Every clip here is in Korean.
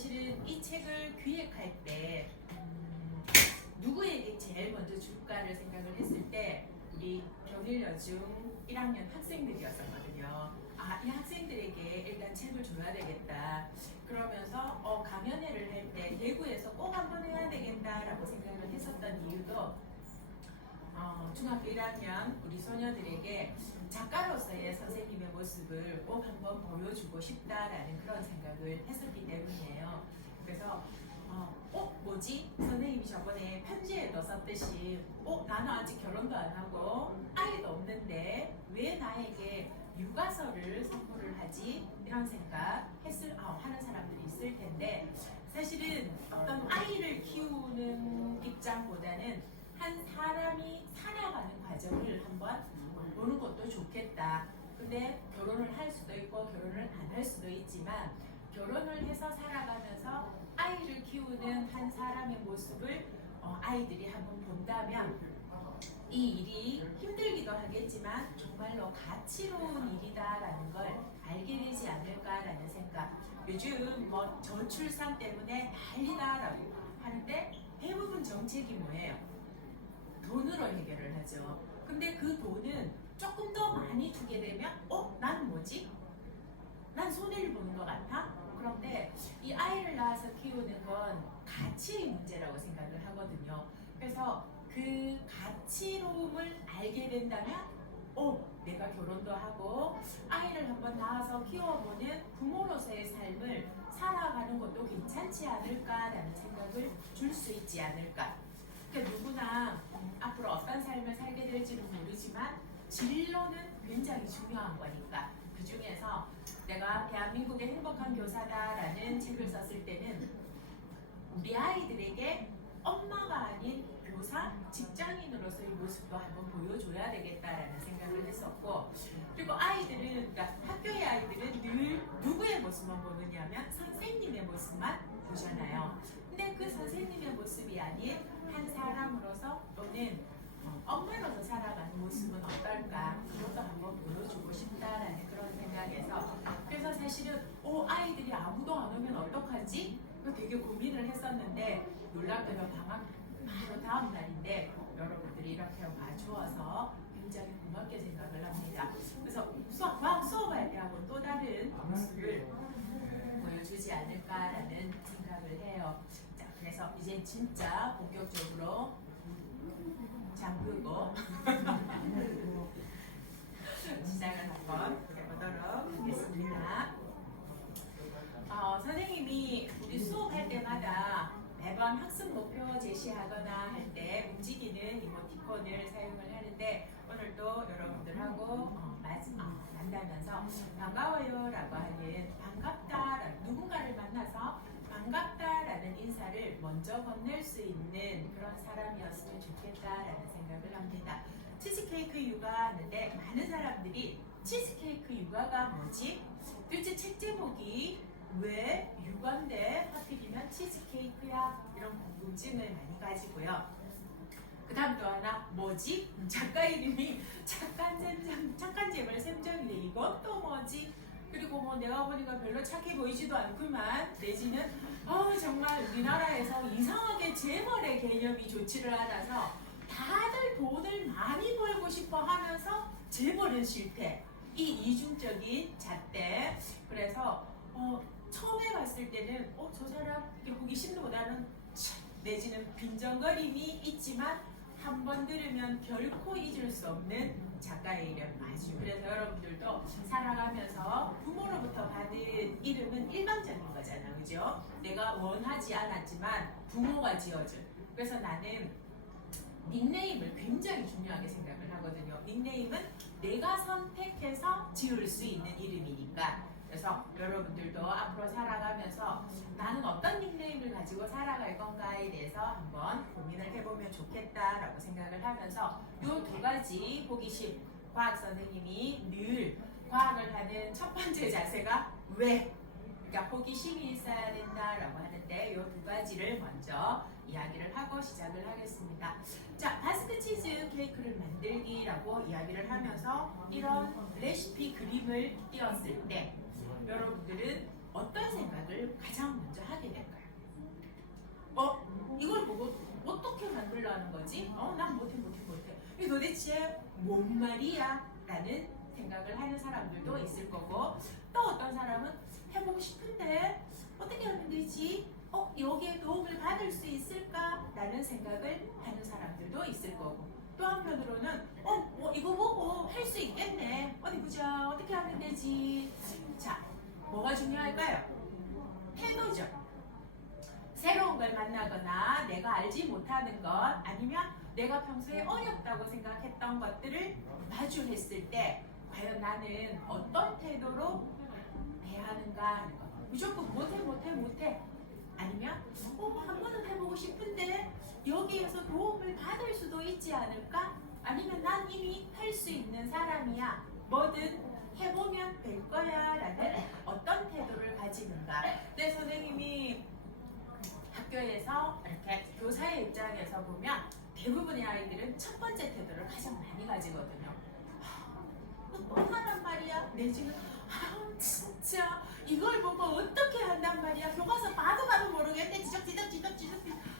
사실은 이 책을 기획할 때 누구에게 제일 먼저 줄까를 생각을 했을 때 우리 경일여중 1학년 학생들이었었거든요. 이 학생들에게 일단 책을 줘야 되겠다. 그러면서 강연회를 할 때 대구에서 꼭 한번 해야 되겠다라고 생각을 했었던 이유도 중학교 1학년 우리 소녀들에게 작가로서의 선생님의 모습을 꼭 한번 보여주고 싶다라는 그런 생각을 했었기 때문이에요. 그래서 뭐지? 선생님이 저번에 편지에도 썼듯이 나는 아직 결혼도 안 하고 아이도 없는데 왜 나에게 육아서를 선물을 하지? 이런 생각 하는 사람들이 있을 텐데 사실은 어떤 아이를 키우는 입장보다는 한 사람이 살아가는 과정을 한번 보는 것도 좋겠다. 근데 결혼을 할 수도 있고 결혼을 안 할 수도 있지만 결혼을 해서 살아가면서 아이를 키우는 한 사람의 모습을 아이들이 한번 본다면 이 일이 힘들기도 하겠지만 정말로 가치로운 일이다라는 걸 알게 되지 않을까라는 생각. 요즘 저출산 때문에 난리다라고 하는데 대부분 정책이 뭐예요? 돈으로 해결을 하죠. 근데 그 돈은 조금 더 많이 주게 되면 난 뭐지? 난 손해를 보는 것 같아? 그런데 이 아이를 낳아서 키우는 건 가치의 문제라고 생각을 하거든요. 그래서 그 가치로움을 알게 된다면 내가 결혼도 하고 아이를 한번 낳아서 키워보는 부모로서의 삶을 살아가는 것도 괜찮지 않을까라는 생각을 줄 수 있지 않을까. 그러니까 누구나 앞으로 어떤 삶을 살게 될지는 모르지만 진로는 굉장히 중요한 거니까 그 중에서 내가 대한민국의 행복한 교사다라는 책을 썼을 때는 우리 아이들에게 엄마가 아닌 교사, 직장인으로서의 모습도 한번 보여줘야 되겠다라는 생각을 했었고 그리고 아이들은 그러니까 학교의 아이들은 늘 누구의 모습만 보느냐면 선생님의 모습만 보잖아요. 근데 그 선생님의 모습이 아닌 한 사람으로서 또는 엄마로서 살아가는 모습은 어떨까 그것도 한번 보여주고 싶다라는 그런 생각에서 그래서 사실은 아이들이 아무도 안 오면 어떡하지? 되게 고민을 했었는데 놀랍게도 방학 바로 다음 날인데 여러분들이 이렇게 와주어서 굉장히 고맙게 생각을 합니다. 그래서 수업할 때하고 또 다른 모습을 보여주지 않을까라는 생각을 해요. 자, 그래서 이제 진짜 본격적으로 잠그고 시작을 한번 해보도록 하겠습니다. 선생님이 우리 수업할 때마다 매번 학습 목표 제시하거나 할 때 움직이는 이모티콘을 사용을 하는데 오늘도 여러분들하고 만나면서 반가워요라고 하는 반갑다라는 누군가를 만나서 반갑다라는 인사를 먼저 건넬 수 있는 그런 사람이었으면 좋겠다라는 생각을 합니다. 치즈케이크 육아 하는데 많은 사람들이 치즈케이크 육아가 뭐지? 도대체 책 제목이 왜 육아인데 하필이면 치즈케이크야? 이런 궁금증을 많이 가지고요. 그 다음 또 하나 뭐지? 작가 이름이 착한 재벌 샘정인데 이것도 뭐지? 그리고 내가 보니까 별로 착해 보이지도 않구만 내지는 정말 우리나라에서 이상하게 재벌의 개념이 좋지를 않아서 다들 돈을 많이 벌고 싶어 하면서 재벌은 실패 이 이중적인 잣대 그래서 처음에 봤을 때는 저 사람 이렇게 호기심보다는 내지는 빈정거림이 있지만 한 번 들으면 결코 잊을 수 없는 작가의 이름 아주 그래서 여러분들도 살아가면서 부모로부터 받은 이름은 일방적인 거잖아 그죠? 내가 원하지 않았지만 부모가 지어준 그래서 나는 닉네임을 굉장히 중요하게 생각을 하거든요. 닉네임은 내가 선택해서 지을 수 있는 이름이니까 그래서 여러분들도 앞으로 살아가면서 나는 어떤 닉네임을 가지고 살아갈 건가에 대해서 한번 고민을 해보면 좋겠다라고 생각을 하면서 이 두 가지 호기심 과학 선생님이 늘 과학을 하는 첫 번째 자세가 왜? 그러니까 호기심이 있어야 된다라고 하는데 이 두 가지를 먼저 이야기를 하고 시작을 하겠습니다. 자, 바스크 치즈 케이크를 만들기라고 이야기를 하면서 이런 레시피 그림을 띄웠을 때 여러분들은 어떤 생각을 가장 먼저 하게 거지? 난 못해. 이게 도대체 뭔 말이야? 라는 생각을 하는 사람들도 있을 거고, 또 어떤 사람은 해보고 싶은데 어떻게 하면 되지? 여기에 도움을 받을 수 있을까? 라는 생각을 하는 사람들도 있을 거고, 또 한편으로는 이거 보고 할 수 있겠네. 어디 보자. 어떻게 하면 되지? 자, 뭐가 중요할까요? 태도죠. 새로운 걸 만나거나 내가 알지 못하는 것, 아니면 내가 평소에 어렵다고 생각했던 것들을 마주했을 때 과연 나는 어떤 태도로 대하는가 하는 것. 무조건 못해. 아니면 한 번은 해보고 싶은데 여기에서 도움을 받을 수도 있지 않을까? 아니면 난 이미 할 수 있는 사람이야. 뭐든 해보면 될 거야 라는 어떤 태도를 가지는가. 네, 선생님이 학교에서 이렇게 교사의 입장에서 보면 대부분의 아이들은 첫 번째 태도를 가장 많이 가지거든요. 또 하란 말이야. 내지는 진짜 이걸 보고 어떻게 한단 말이야. 교과서 봐도 모르겠네. 지적지적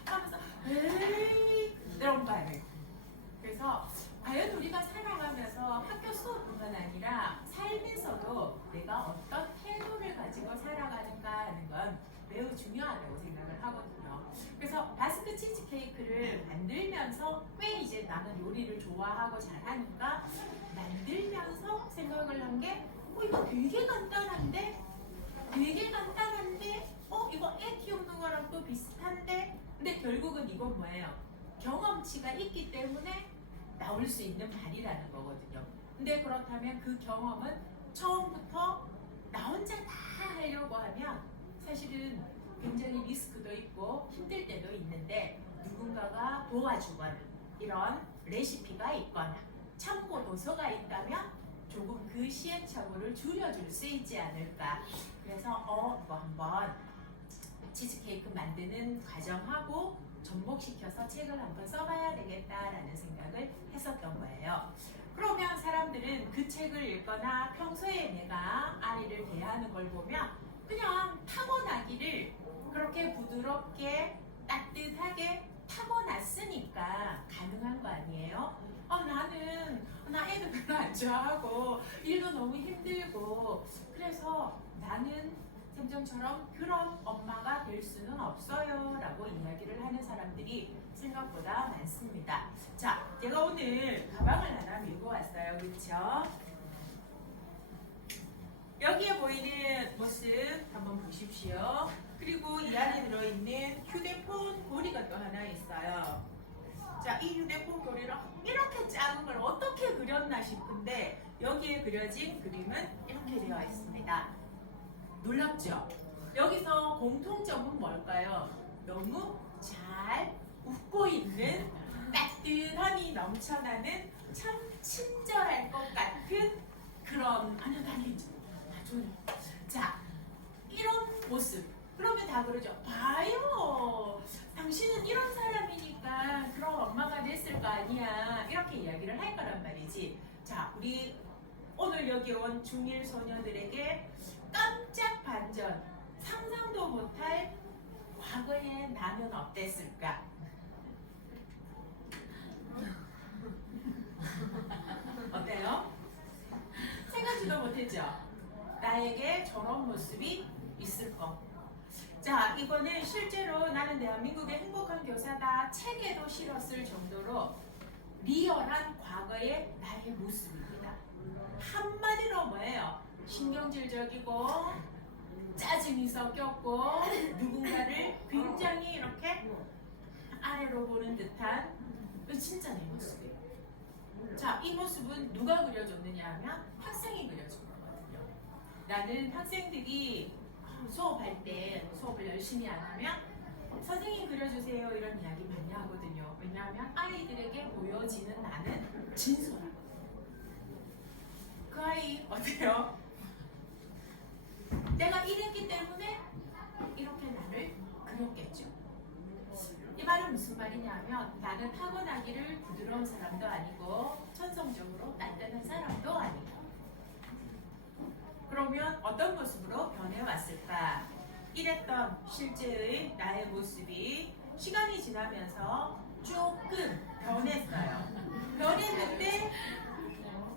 하면서 에이 이런 거 아니에요. 그래서 과연 우리가 살아가면서 학교 수업뿐만 아니라 삶에서도 내가 어떤 태도를 가지고 살아가는가 하는 건 매우 중요하다고 생각을 하거든요. 그래서 바스크 치즈 케이크를 만들면서 왜 이제 나는 요리를 좋아하고 잘하는가 만들면서 생각을 한 게 이거 되게 간단한데 이거 애 키우는 거랑 또 비슷한데, 근데 결국은 이건 뭐예요? 경험치가 있기 때문에 나올 수 있는 말이라는 거거든요. 근데 그렇다면 그 경험은 처음부터 나 혼자 다 하려고 하면 사실은 굉장히 리스크도 있고 힘들 때도 있는데, 누군가가 도와주거나 이런 레시피가 있거나 참고 도서가 있다면 조금 그 시행착오를 줄여줄 수 있지 않을까. 그래서 이거 한번 치즈케이크 만드는 과정하고 접목시켜서 책을 한번 써봐야 되겠다라는 생각을 했었던 거예요. 그러면 사람들은 그 책을 읽거나 평소에 내가 아이를 대하는 걸 보면 그냥 타고나기를 그렇게 부드럽게 따뜻하게 타고났으니까 가능한 거 아니에요? 나 애도 별로 안 좋아하고 일도 너무 힘들고 그래서 나는 샘정처럼 그런 엄마가 될 수는 없어요 라고 이야기를 하는 사람들이 생각보다 많습니다. 자, 제가 오늘 가방을 하나 밀고 왔어요. 그렇죠? 여기에 보이는 모습 한번 보십시오. 그리고 이 안에 들어있는 휴대폰 고리가 또 하나 있어요. 자, 이 휴대폰 고리를 이렇게 작은 걸 어떻게 그렸나 싶은데 여기에 그려진 그림은 이렇게 되어 있습니다. 놀랍죠? 여기서 공통점은 뭘까요? 너무 잘 웃고 있는 따뜻함이 넘쳐나는 참 친절할 것 같은 그런 자, 이런 모습. 그러면 다 그러죠. 봐요. 당신은 이런 사람이니까 그런 엄마가 됐을 거 아니야. 이렇게 이야기를 할 거란 말이지. 자, 우리 오늘 여기 온 중1 소녀들에게 깜짝 반전, 상상도 못할 과거의 나는 어땠을까? 어때요? 생각지도 못했죠? 나에게 저런 모습이 있을 거. 자, 이거는 실제로 나는 대한민국의 행복한 교사다 책에도 실었을 정도로 리얼한 과거의 나의 모습입니다. 한마디로 뭐예요? 신경질적이고 짜증이 섞였고 누군가를 굉장히 이렇게 아래로 보는 듯한 진짜 내 모습이에요. 자, 이 모습은 누가 그려줬느냐 하면 학생이 그려준 거거든요. 나는 학생들이 수업할 때 수업을 열심히 안 하면 선생님 그려주세요 이런 이야기 많이 하거든요. 왜냐하면 아이들에게 보여지는 나는 진솔하고 그 아이 어때요? 내가 이랬기 때문에 이렇게 나를 그렸겠죠. 이 말은 무슨 말이냐면 나는 타고나기를 부드러운 사람도 아니고 천성적으로 따뜻한 사람도 아니고 그러면 어떤 모습으로 변해왔을까? 이랬던 실제의 나의 모습이 시간이 지나면서 조금 변했어요. 변했는데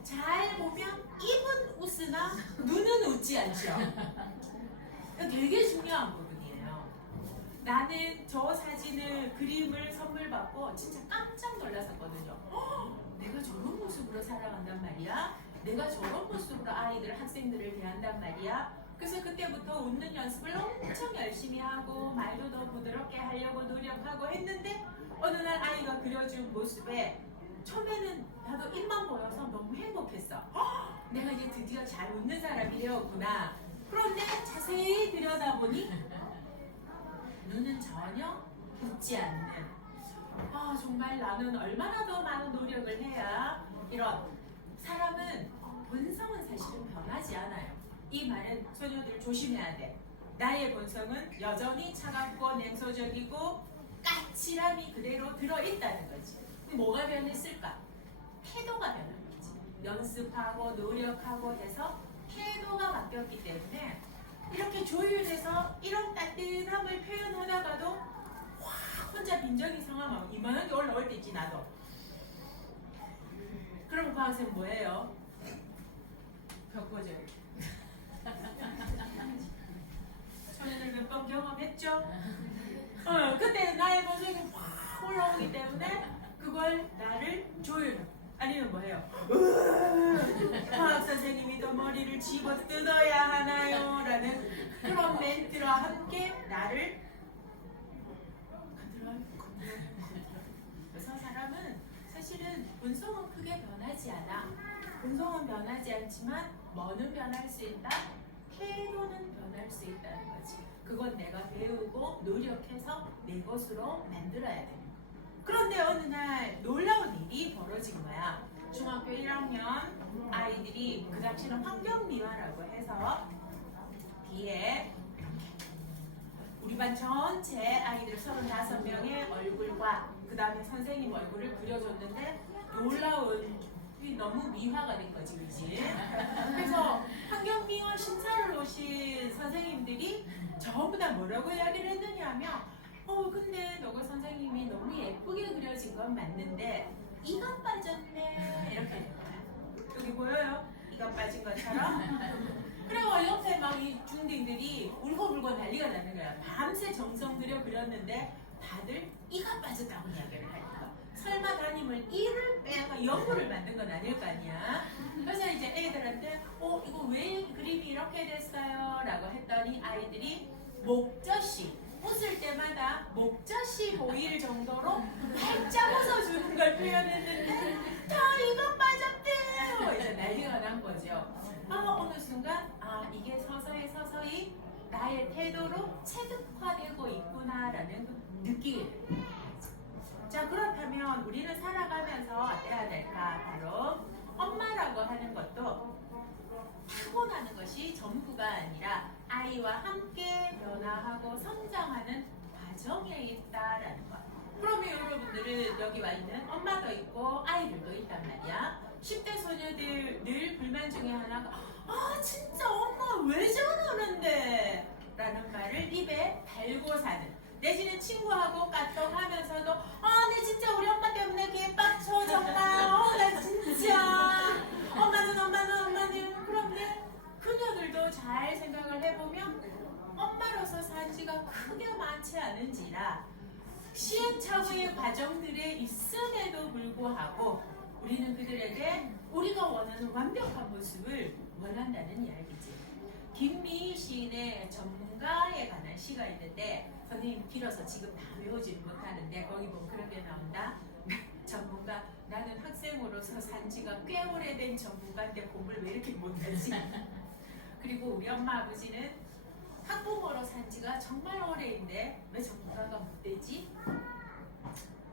잘 보면 입은 웃으나 눈은 웃지 않죠. 되게 중요한 부분이에요. 나는 저 사진을 그림을 선물 받고 진짜 깜짝 놀랐었거든요. 내가 저런 모습으로 살아간단 말이야? 내가 저런 모습으로 아이들, 학생들을 대한단 말이야? 그래서 그때부터 웃는 연습을 엄청 열심히 하고 말도 더 부드럽게 하려고 노력하고 했는데 어느 날 아이가 그려준 모습에 처음에는 나도 입만 보여서 너무 행복했어. 내가 이제 드디어 잘 웃는 사람이 되었구나. 그런데 자세히 들여다보니 눈은 전혀 웃지 않는, 정말 나는 얼마나 더 많은 노력을 해야 이런 사람은 본성은 사실은 변하지 않아요. 이 말은 소녀들 조심해야 돼. 나의 본성은 여전히 차갑고 냉소적이고 까칠함이 그대로 들어있다는 거지. 뭐가 변했을까? 태도가 변한 거지. 연습하고 노력하고 해서 태도가 바뀌었기 때문에 이렇게 조율해서 이런 따뜻함을 표현하다가도 확 혼자 빈정이 상하면 이만한 게 올라올 때 있지 나도. 그럼 그 학생 뭐예요? 벽고절. 저희들 몇 번 경험했죠? 그때 나의 본성이 확 올라오기 때문에 그걸 나를 조율. 아니면 뭐예요? 화학 선생님이 더 머리를 집어 뜯어야 하나요? 라는 그런 멘트와 함께 나를 건드려. 그래서 사람은 사실은 본성은 크게 변하지 않아. 본성은 변하지 않지만 뭐는 변할 수 있다? 태도는 변할 수 있다는 거지. 그건 내가 배우고 노력해서 내 것으로 만들어야 돼. 그런데 어느 날 놀라운 일이 벌어진 거야. 중학교 1학년 아이들이 그 당시는 환경미화라고 해서 뒤에 우리 반 전체 아이들 35명의 얼굴과 그 다음에 선생님 얼굴을 그려줬는데 놀라운 너무 미화가 된 거지, 그지? 그래서 환경미화 심사를 오신 선생님들이 전부 다 뭐라고 이야기를 했느냐 하면 근데 너가 선생님이 너무 예쁘게 그려진 건 맞는데 이가 빠졌네 이렇게 된 거야. 여기 보여요? 이가 빠진 것처럼. 그리고 옆에 막 이 중딩들이 울고불고 난리가 나는 거야. 밤새 정성 들여 그렸는데 다들 이가 빠졌다고 이야기를 하니까 설마 담임을 이를 빼가 영구를 만든 건 아닐 거 아니야. 그래서 이제 애들한테 이거 왜 그림이 이렇게 됐어요? 라고 했더니 아이들이 목젖이 웃을 때마다 목젖이 보일 정도로 활짝 웃어주는 걸 표현했는데 다 이거 빠졌대요. 이제 난리가 난 거죠. 어느 순간 이게 서서히 나의 태도로 체득화되고 있구나라는 느끼게 됩니다. 자, 그렇다면 우리는 살아가면서 어때야 될까? 바로 엄마라고 하는 것도 타고나는 것이 전부가 아니라 아이와 함께 변화하고 성장하는 과정에 있다라는 것. 그러면 여러분들은 여기 와 있는 엄마도 있고 아이들도 있단 말이야. 10대 소녀들 늘 불만 중에 하나가 진짜 엄마 왜 저러는데? 라는 말을 입에 달고 사는, 내지는 친구하고 까똑하면서도 내 진짜 우리 엄마 때문에 개빡쳐 정말 나 진짜 엄마는. 그런데 그녀들도 잘 생각을 해보면 엄마로서 산 지가 크게 많지 않은지라 시행착오의 과정들에 있음에도 불구하고 우리는 그들에게 우리가 원하는 완벽한 모습을 원한다는 이야기지. 김미희 시인의 전문가에 관한 시가 있는데 선생님 길어서 지금 다 외우지 못하는데 거기 보면 그런 게 나온다. 전문가, 나는 학생으로서 산 지가 꽤 오래된 전문가인데 공부를 왜 이렇게 못하지? 그리고 우리 엄마 아버지는 학부모로 산 지가 정말 오래인데 왜 전문가가 못 되지?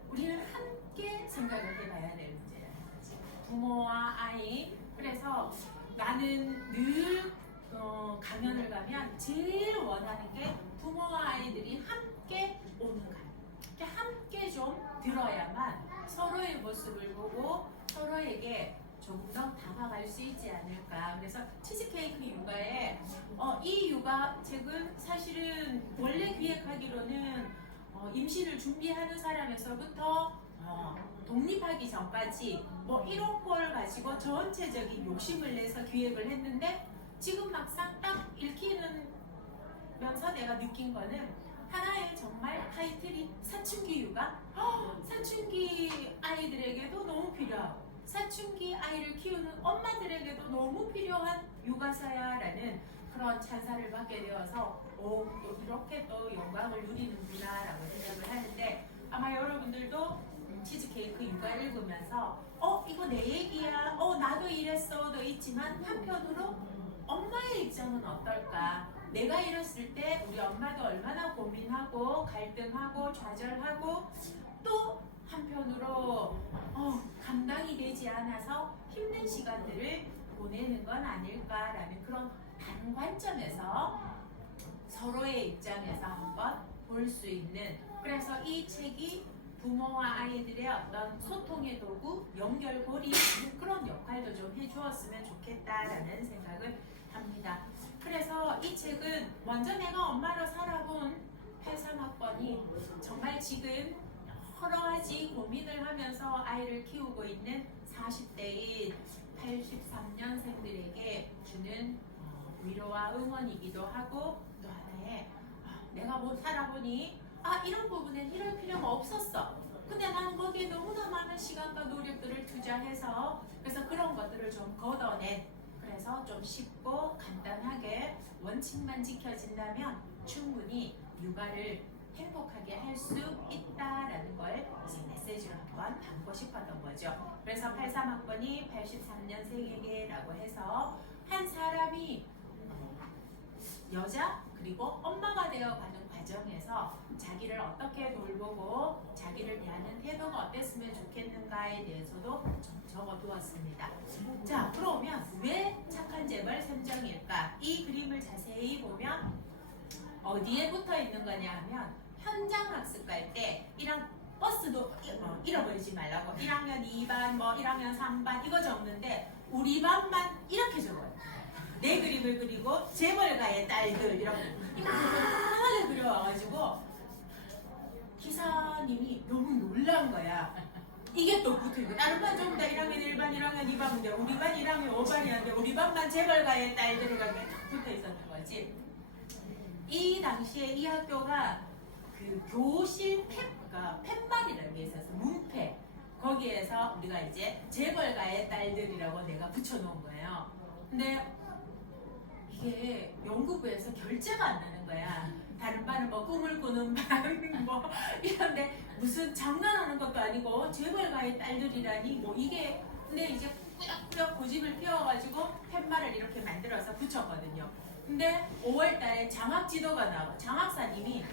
우리는 함께 생각을 해봐야 될 문제라는 거지. 부모와 아이. 그래서 나는 늘 강연을 가면 제일 원하는 게 부모와 아이들이 함께 오는 강. 이렇게 함께 좀 들어야만 서로의 모습을 보고 서로에게 조금 더 다가갈 수 있지 않을까. 그래서 치즈케이크 육아에 이 육아 책은 사실은 원래 기획하기로는 뭐 임신을 준비하는 사람에서부터 독립하기 전까지 뭐 이런 걸 가지고 전체적인 욕심을 내서 기획을 했는데 지금 막상 딱 읽히면서 내가 느낀 거는 하나의 정말 타이틀이 사춘기 육아. 사춘기 아이들에게도 너무 필요하고 사춘기 아이를 키우는 엄마들에게도 너무 필요한 육아사야라는 그런 찬사를 받게 되어서 또 이렇게 또 영광을 누리는구나 라고 생각을 하는데 아마 여러분들도 치즈케이크 육아 읽으면서 이거 내 얘기야 나도 이랬어도 있지만 한편으로 엄마의 입장은 어떨까? 내가 이랬을 때 우리 엄마도 얼마나 고민하고 갈등하고 좌절하고 또 한편으로 감당이 되지 않아서 힘든 시간들을 보내는 건 아닐까라는 그런 다른 관점에서 서로의 입장에서 한번 볼 수 있는 그래서 이 책이 부모와 아이들의 어떤 소통의 도구, 연결고리 그런 역할도 좀 해주었으면 좋겠다라는 생각을 합니다. 그래서 이 책은 먼저 내가 엄마로 살아본 83학번이 정말 지금 여러 가지 고민을 하면서 아이를 키우고 있는 40대인 83년생들에게 주는 위로와 응원이기도 하고 또 하나의 내가 뭐 살아보니 이런 부분엔 이럴 필요가 없었어. 근데 난 거기에 너무나 많은 시간과 노력들을 투자해서 그래서 그런 것들을 좀 걷어낸 그래서 좀 쉽고 간단하게 원칙만 지켜진다면 충분히 육아를 행복하게 할 수 있다라는 걸 이제 메시지로 한번 담고 싶었던 거죠. 그래서 83학번이 83년생에게라고 해서 한 사람이 여자 그리고 엄마가 되어가는 과정에서 자기를 어떻게 돌보고 자기를 대하는 태도가 어땠으면 좋겠는가에 대해서도 좀 적어두었습니다. 자, 그러면 왜 착한 재벌 샘정일까? 이 그림을 자세히 보면 어디에 붙어 있는 거냐 하면 현장 학습 갈 때 이런 버스도 잃어버리지 말라고 1학년 2반 뭐 1학년 3반 이거 적는데 우리 반만 이렇게 적어요. 내 그림을 그리고 재벌가의 딸들 이렇게 이만하게 그려와가지고 기사님이 너무 놀란 거야. 이게 또 붙어있고 다른 반 전부 다 1학년 1반 1학년 2반인데 우리 반 1학년 5반이었는데 우리 반만 재벌가의 딸들이 딱 붙어있었던 거지. 이 당시에 이 학교가 그 교실 팻말이라는 게 있어서 문패 거기에서 우리가 이제 재벌가의 딸들이라고 내가 붙여놓은 거예요. 근데 이게 연구부에서 결제가 안 나는 거야. 다른 반은 뭐 꿈을 꾸는 반 뭐 이런데 무슨 장난하는 것도 아니고 재벌가의 딸들이라니 뭐 이게 근데 이제 꾸역꾸역 고집을 피워가지고 팻말을 이렇게 만들어서 붙였거든요. 근데 5월달에 장학 지도가 나오고 장학사님이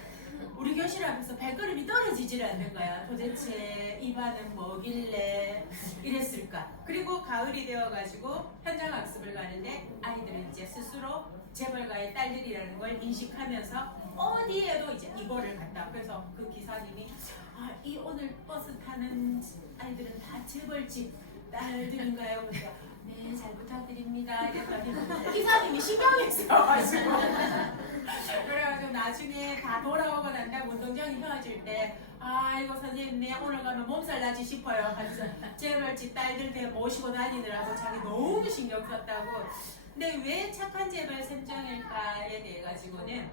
우리 교실 앞에서 발걸음이 떨어지질 않는 거야. 도대체 이 반은 뭐길래 이랬을까? 그리고 가을이 되어가지고 현장 학습을 가는데 아이들은 이제 스스로 재벌가의 딸들이라는 걸 인식하면서 어디에도 이제 이거를 갖다 그래서 그 기사님이 이 오늘 버스 타는 아이들은 다 재벌집 딸들인가요? 그러니까 네, 잘 부탁드립니다. 이랬더니 기사님이 신경이 쓰여가지고 그래가지고 나중에 다 돌아오고 난 다음 운동장이 헤어질 때 이거 선생님 내 오늘 가면 몸살 나지 싶어요. 하면서 재벌집 딸들 모시고 다니느라고 자기 너무 신경 썼다고. 근데 왜 착한 재벌 샘정일까에 대해 가지고는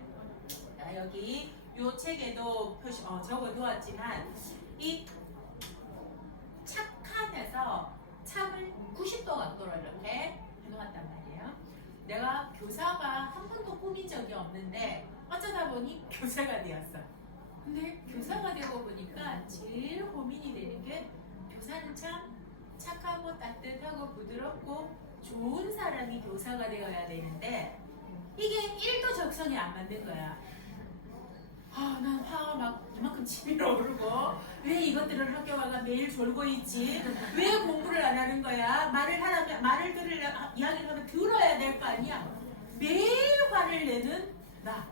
여기 요 책에도 적어두었지만 이 착한에서 참을 90도 각도로 이렇게 해놓았단 말이에요. 내가 교사가 한 번도 꾸민 적이 없는데 어쩌다 보니 교사가 되었어. 근데 교사가 되고 보니까 제일 고민이 되는 게 교사는 참 착하고 따뜻하고 부드럽고 좋은 사람이 교사가 되어야 되는데 이게 1도 적성에 안 맞는 거야. 난 화가 막 이만큼 치밀어 오르고 왜 이것들을 학교 가가 매일 졸고 있지? 왜 공부를 안 하는 거야? 말을 들으려 이야기를 하면 들어야 될 거 아니야? 매일 화를 내는 나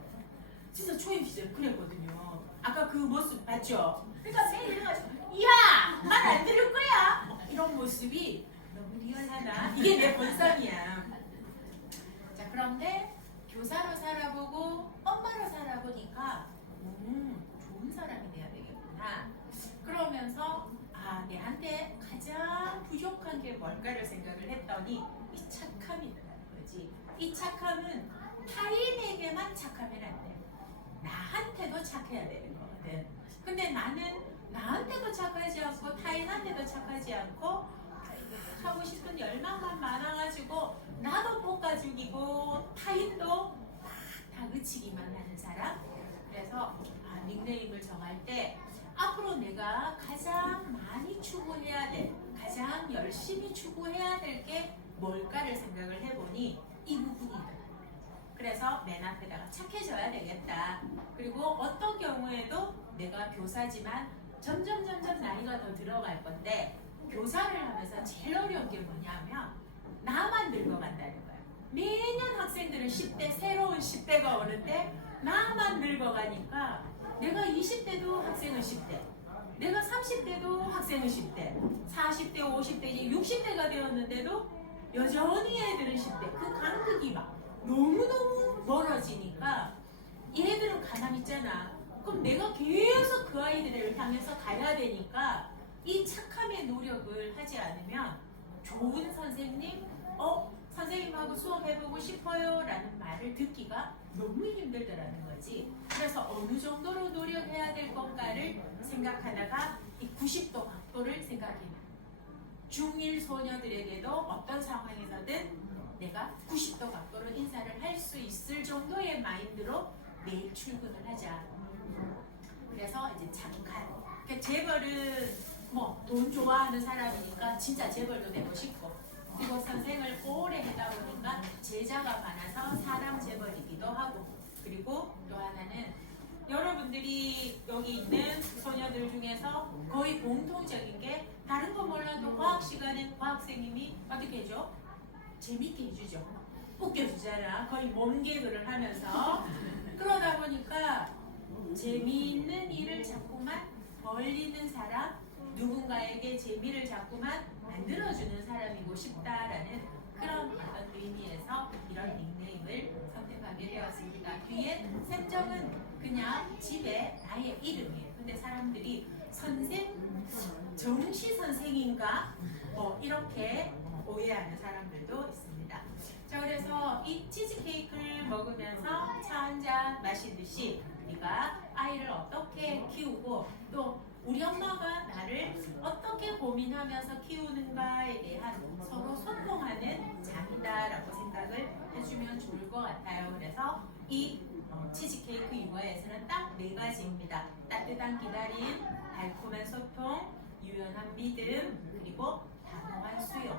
진짜 초임 시절 그랬거든요. 아까 그 모습 봤죠? 그러니까 매일 이래가지고 야! 말 안 들을 거야! 이런 모습이 너무 리얼하다. 이게 내 본성이야. 자, 그런데 교사로 살아보고 엄마로 살아보니까 좋은 사람이 돼야 거지. 이 착함은 타인에게만 착하면 안 돼. 나한테도 착해야 되는 거거든. 근데 나는 나한테도 착하지 않고 타인한테도 착하지 않고 하고 싶은 열망만 많아가지고 나도 볶아 죽이고 타인도 다그치기만 하는 사람. 그래서 닉네임을 정할 때 앞으로 내가 가장 많이 추구해야 될, 가장 열심히 추구해야 될 게 뭘까를 생각을 해보니 이 부분이다. 그래서 맨 앞에다가 착해져야 되겠다. 그리고 어떤 경우에도 내가 교사지만 점점 나이가 더 들어갈 건데 교사를 하면서 제일 어려운 게 뭐냐면 나만 늙어간다는 거야. 매년 학생들은 10대, 새로운 10대가 오는데 나만 늙어가니까 내가 20대도 학생은 10대, 내가 30대도 학생은 10대, 40대, 50대, 이제 60대가 되었는데도 여전히 애들은 10대. 그 간극이 막 너무너무 멀어지니까 얘들은 가만히 있잖아. 그럼 내가 계속 그 아이들을 향해서 가야 되니까 이 착함의 노력을 하지 않으면 좋은 선생님, 선생님하고 수업해보고 싶어요 라는 말을 듣기가 너무 힘들더라는 거지. 그래서 어느 정도로 노력해야 될 건가를 생각하다가 이 90도 각도를 생각해요. 중1 소녀들에게도 어떤 상황에서든 내가 90도 각도로 인사를 할 수 있을 정도의 마인드로 매일 출근을 하자. 그래서 이제 잠깐 재벌은 뭐 돈 좋아하는 사람이니까 진짜 재벌도 되고 싶고, 그리고 선생을 오래 하다 보니까 제자가 많아서 사람 재벌이기도 하고, 그리고 또 하나는 여러분들이 여기 있는 소녀들 중에서 거의 공통적인 게 다른 거 몰라도 과학 시간에 과학생님이 어떻게 해줘? 재밌게 해주죠. 웃겨주잖아. 거의 몸개그를 하면서. 그러다 보니까 재미있는 일을 자꾸만 벌리는 사람, 누군가에게 재미를 자꾸만 만들어주는 사람이고 싶다라는 그런 어떤 의미에서 이런 닉네임을 선택하게 되었습니다. 뒤에 샘정은 그냥 집에 나의 이름이에요. 근데 사람들이 정시 선생인가? 이렇게 오해하는 사람들도 있습니다. 자, 그래서 이 치즈케이크를 먹으면서 차 한 잔 마시듯이 우리가 아이를 어떻게 키우고 또 우리 엄마가 나를 어떻게 고민하면서 키우는가에 대한 서로 소통하는 장이다라고 생각을 해주면 좋을 것 같아요. 그래서 이 치즈케이크 육아에서는 딱 4가지입니다. 따뜻한 기다림, 달콤한 소통, 유연한 믿음, 그리고 단호한 수용.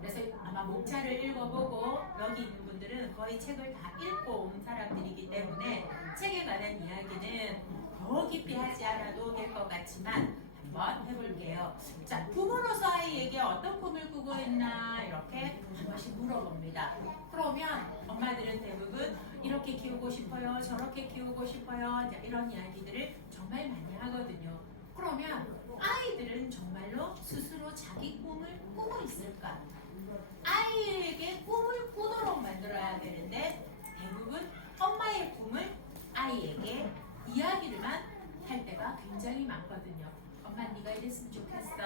그래서 아마 목차를 읽어보고 여기 있는 분들은 거의 책을 다 읽고 온 사람들이기 때문에 책에 관한 이야기는 더 깊이 하지 않아도 될 것 같지만 한번 해볼게요. 자, 부모로서 아이에게 어떤 꿈을 꾸고 있나 이렇게 한 번씩 물어봅니다. 그러면 엄마들은 대부분 이렇게 키우고 싶어요, 저렇게 키우고 싶어요, 이런 이야기들을 정말 많이 하거든요. 그러면 아이들은 정말로 스스로 자기 꿈을 꾸고 있을까? 아이에게 꿈을 꾸도록 만들어야 되는데 대부분 엄마의 꿈을 아이에게 이야기를만 할 때가 굉장히 많거든요. 엄마 네가 이랬으면 좋겠어,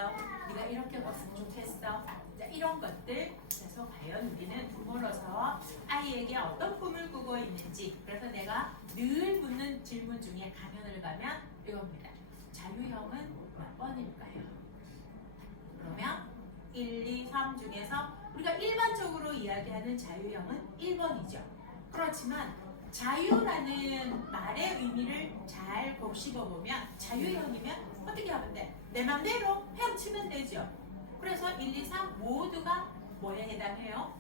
네가 이렇게 봤으면 좋겠어, 자, 이런 것들. 그래서 과연 우리는 부모로서 아이에게 어떤 꿈을 꾸고 있는지, 그래서 내가 늘 묻는 질문 중에 가면을 가면 이겁니다. 자유형은 몇 번일까요? 그러면 1, 2, 3 중에서 우리가 일반적으로 이야기하는 자유형은 1번이죠. 그렇지만 자유라는 말의 의미를 잘 곱씹어보면 자유형이면 어떻게 하면 돼? 내 맘대로 헤엄치면 되죠. 그래서 1, 2, 3 모두가 뭐에 해당해요?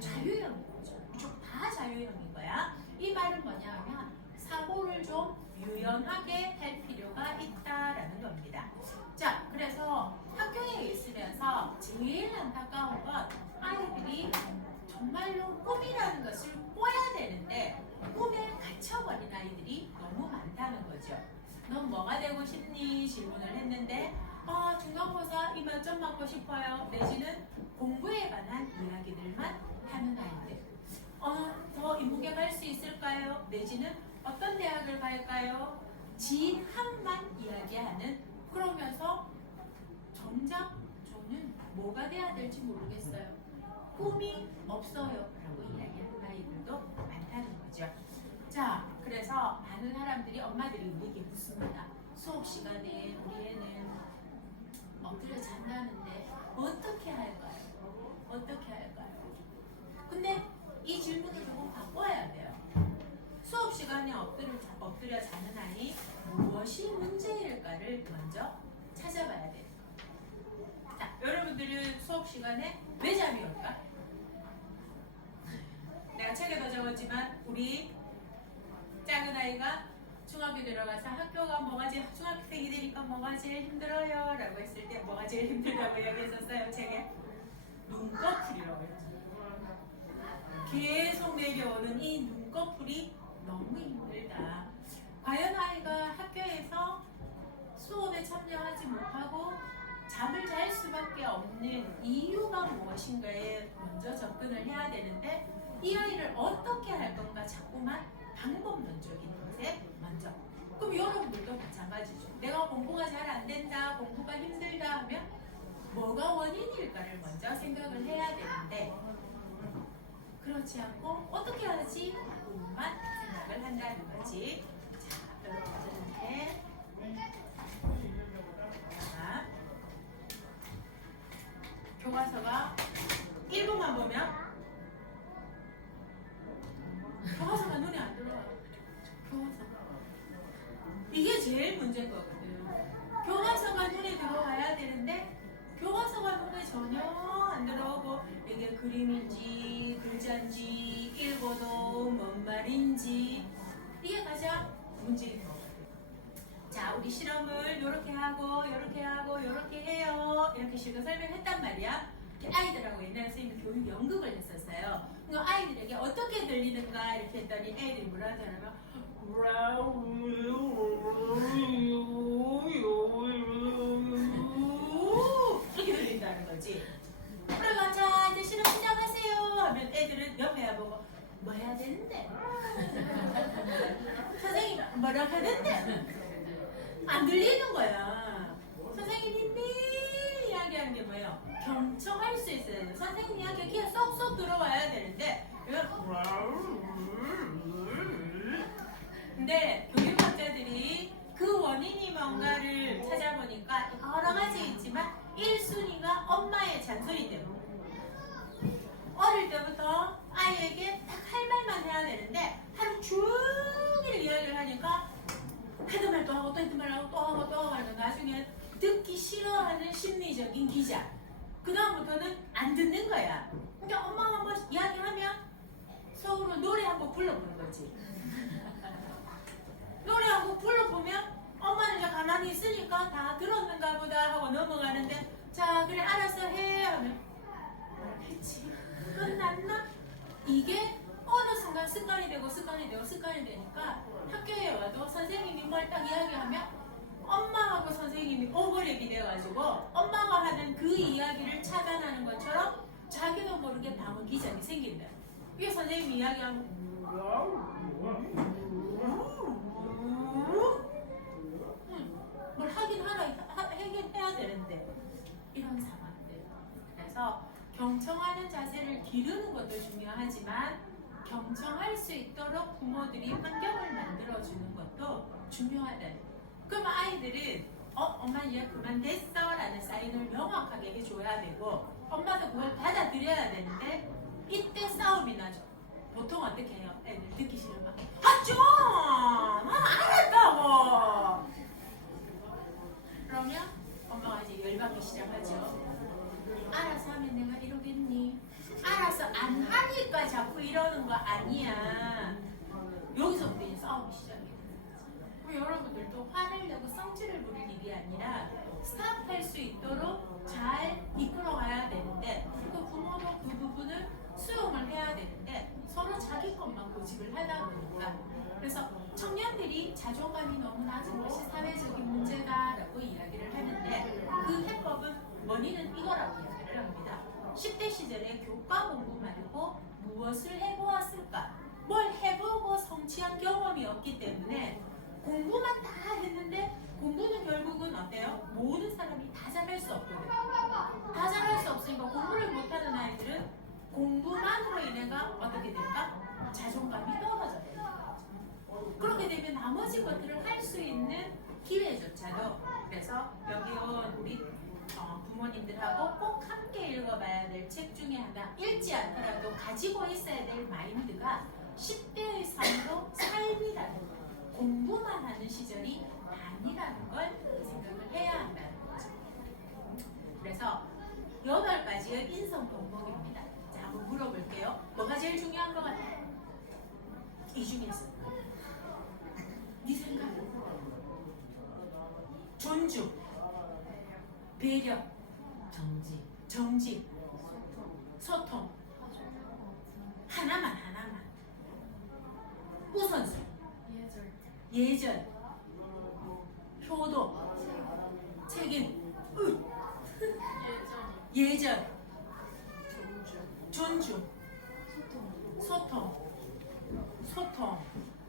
자유형인 거죠. 다 자유형인 거야. 이 말은 뭐냐면 사고를 좀 유연하게 할 필요가 있다라는 겁니다. 자, 그래서 학교에 있으면서 제일 안타까운 건 아이들이 정말로 꿈이라는 것을 꿔야 되는데 꿈에 갇혀버린 아이들이 너무 많다는 거죠. 넌 뭐가 되고 싶니? 질문을 했는데 중간고사 이 몇 점 맞고 싶어요. 내지는 공부에 관한 이야기들만 하는 아이들. 더 인문계 갈 수 있을까요? 내지는 어떤 대학을 갈까요? 진학만 이야기하는, 그러면서 정작 저는 뭐가 돼야 될지 모르겠어요. 꿈이 없어요 라고 이야기하는 아이들도 많다는 거죠. 자, 그래서 많은 사람들이 엄마들이 우리에게 묻습니다. 수업 시간에 우리 애는 엎드려 잔다는데 어떻게 할까요? 어떻게 할까요? 근데 이 질문을 조금 바꿔야 돼요. 수업 시간에 엎드려 자는 아이 무엇이 문제일까를 먼저 찾아봐야 돼요. 자, 여러분들은 수업 시간에 왜 잠이 올까? 내가 책에도 적었지만 우리 작은 아이가 중학교 들어가서 학교가 뭐가 제일 중학생이 되니까 뭐가 제일 힘들어요 라고 했을 때 뭐가 제일 힘들다고 얘기했었어요. 책에 눈꺼풀이라고 했죠. 계속 내려오는 이 눈꺼풀이 너무 힘들다. 과연 아이가 학교에서 수업에 참여하지 못하고 잠을 잘 수밖에 없는 이유가 무엇인가에 먼저 접근을 해야 되는데 이 아이를 어떻게 할 건가 자꾸만 방법론적인 것에 먼저. 그럼 여러분들도 마찬가지죠. 내가 공부가 잘 안 된다, 공부가 힘들다 하면 뭐가 원인일까를 먼저 생각을 해야 되는데 그렇지 않고 어떻게 하지? 라고만 생각을 한다는 거지. 자, 여러분들한테 자, 교과서가 1분만 보면 교과서가 눈에 안 들어와요. 교과서가 이게 제일 문제인 거거든. 교과서가 눈에 들어와야 되는데 교과서가 눈에 전혀 안 들어오고 이게 그림인지 글자인지 읽어도 뭔 말인지 이게 가장 문제인 거거든. 자, 우리 실험을 이렇게 하고 이렇게 하고 이렇게 해요. 이렇게 실컷 설명했단 말이야. 아이들하고 옛날에 선생님이 교육 연극을 했었어요. 그럼 아이들에게 어떻게 들리는가 이렇게 했더니 애들이 뭐라 하냐면 이렇게 들린다는 거지. 그래가 자 이제 실험 시작하세요 하면 애들은 옆에 보고 뭐 해야 되는데 선생님 뭐라 하는데 안 들리는 거야. 선생님이 이야기하는 게 뭐예요? 경청할 수 있어야 돼요. 선생님 이야기 귀에 쏙쏙 들어와야 되는데 근데 교육학자들이 그 원인이 뭔가를 찾아보니까 여러 가지 있지만 1순위가 엄마의 잔소리 때문에 어릴 때부터 아이에게 딱 할 말만 해야 되는데 하루 종일 이야기를 하니까 하던 말 또 하고 또 했던 말 하고 또 하고 또 하고 하니까 나중에 듣기 싫어하는 심리적인 기자. 그 다음부터는 안 듣는 거야. 그러니까 엄마가 뭐 이야기하면 속으로 노래 한 곡 불러보는 거지. 노래 한 곡 불러보면 엄마는 이제 가만히 있으니까 다 들었는가 보다 하고 넘어가는데 자 그래 알았어 해 하면 했지. 끝났나? 이게 어느 순간 습관이 되고 습관이 되니까 학교에 와도 선생님이 뭘 딱 이야기하면 엄마하고 선생님이 오버랩이 돼가지고 엄마가 하는 그 이야기를 차단하는 것처럼 자기도 모르게 방어 기전이 생긴다. 이게 선생님이 이야기하면 뭘 하긴 해야 되는데 이런 상황들. 그래서 경청하는 자세를 기르는 것도 중요하지만 경청할 수 있도록 부모들이 환경을 만들어주는 것도 중요하다. 그럼 아이들은 엄마 이제 그만 됐어 라는 사인을 명확하게 해줘야 되고 엄마도 그걸 받아들여야 되는데 이때 싸움이 나죠. 보통 어떻게 해요? 애들 듣기 싫으면 좀! 알았다고! 그러면 엄마가 이제 열받기 시작하죠. 알아서 하면 내가 이러겠니? 알아서 안 하니까 자꾸 이러는 거 아니야. 여기서부터 이제 싸움이 시작해요. 그럼 여러분들도 화를 내고 성질을 부릴 일이 아니라 스탑할 수 있도록 잘 이끌어가야 되는데 그 부모도 그 부분을 수용을 해야 되는데 서로 자기 것만 고집을 하다 보니까 그래서 청년들이 자존감이 너무 낮은 것이 사회적인 문제다라고 이야기를 하는데 그 해법은 원인은 이거라고 이야기를 합니다. 10대 시절에 교과 공부 말고 무엇을 해보았을까? 뭘 해보고 성취한 경험이 없기 때문에 공부만 다 했는데 공부는 결국은 어때요? 모든 사람이 다 잘할 수 없거든요. 다 잘할 수 없으니까 공부를 못하는 아이들은 있는 기회조차도 그래서 여기 온 우리 부모님들하고 꼭 함께 읽어봐야 될 책 중에 하나 읽지 않더라도 가지고 있어야 될 마인드가 10대의 삶으로 삶이라는 거 공부만 하는 시절이 아니라는 걸 생각을 해야 한다는 거죠. 그래서 8가지의 인성 덕목입니다. 자, 한번 물어볼게요. 뭐가 제일 중요한 것 같아요? 이 중에서 네 생각 존중, 배려, 정직, 소통 하나만 우선순위 예절, 효도, 책임, 예절, 존중, 소통.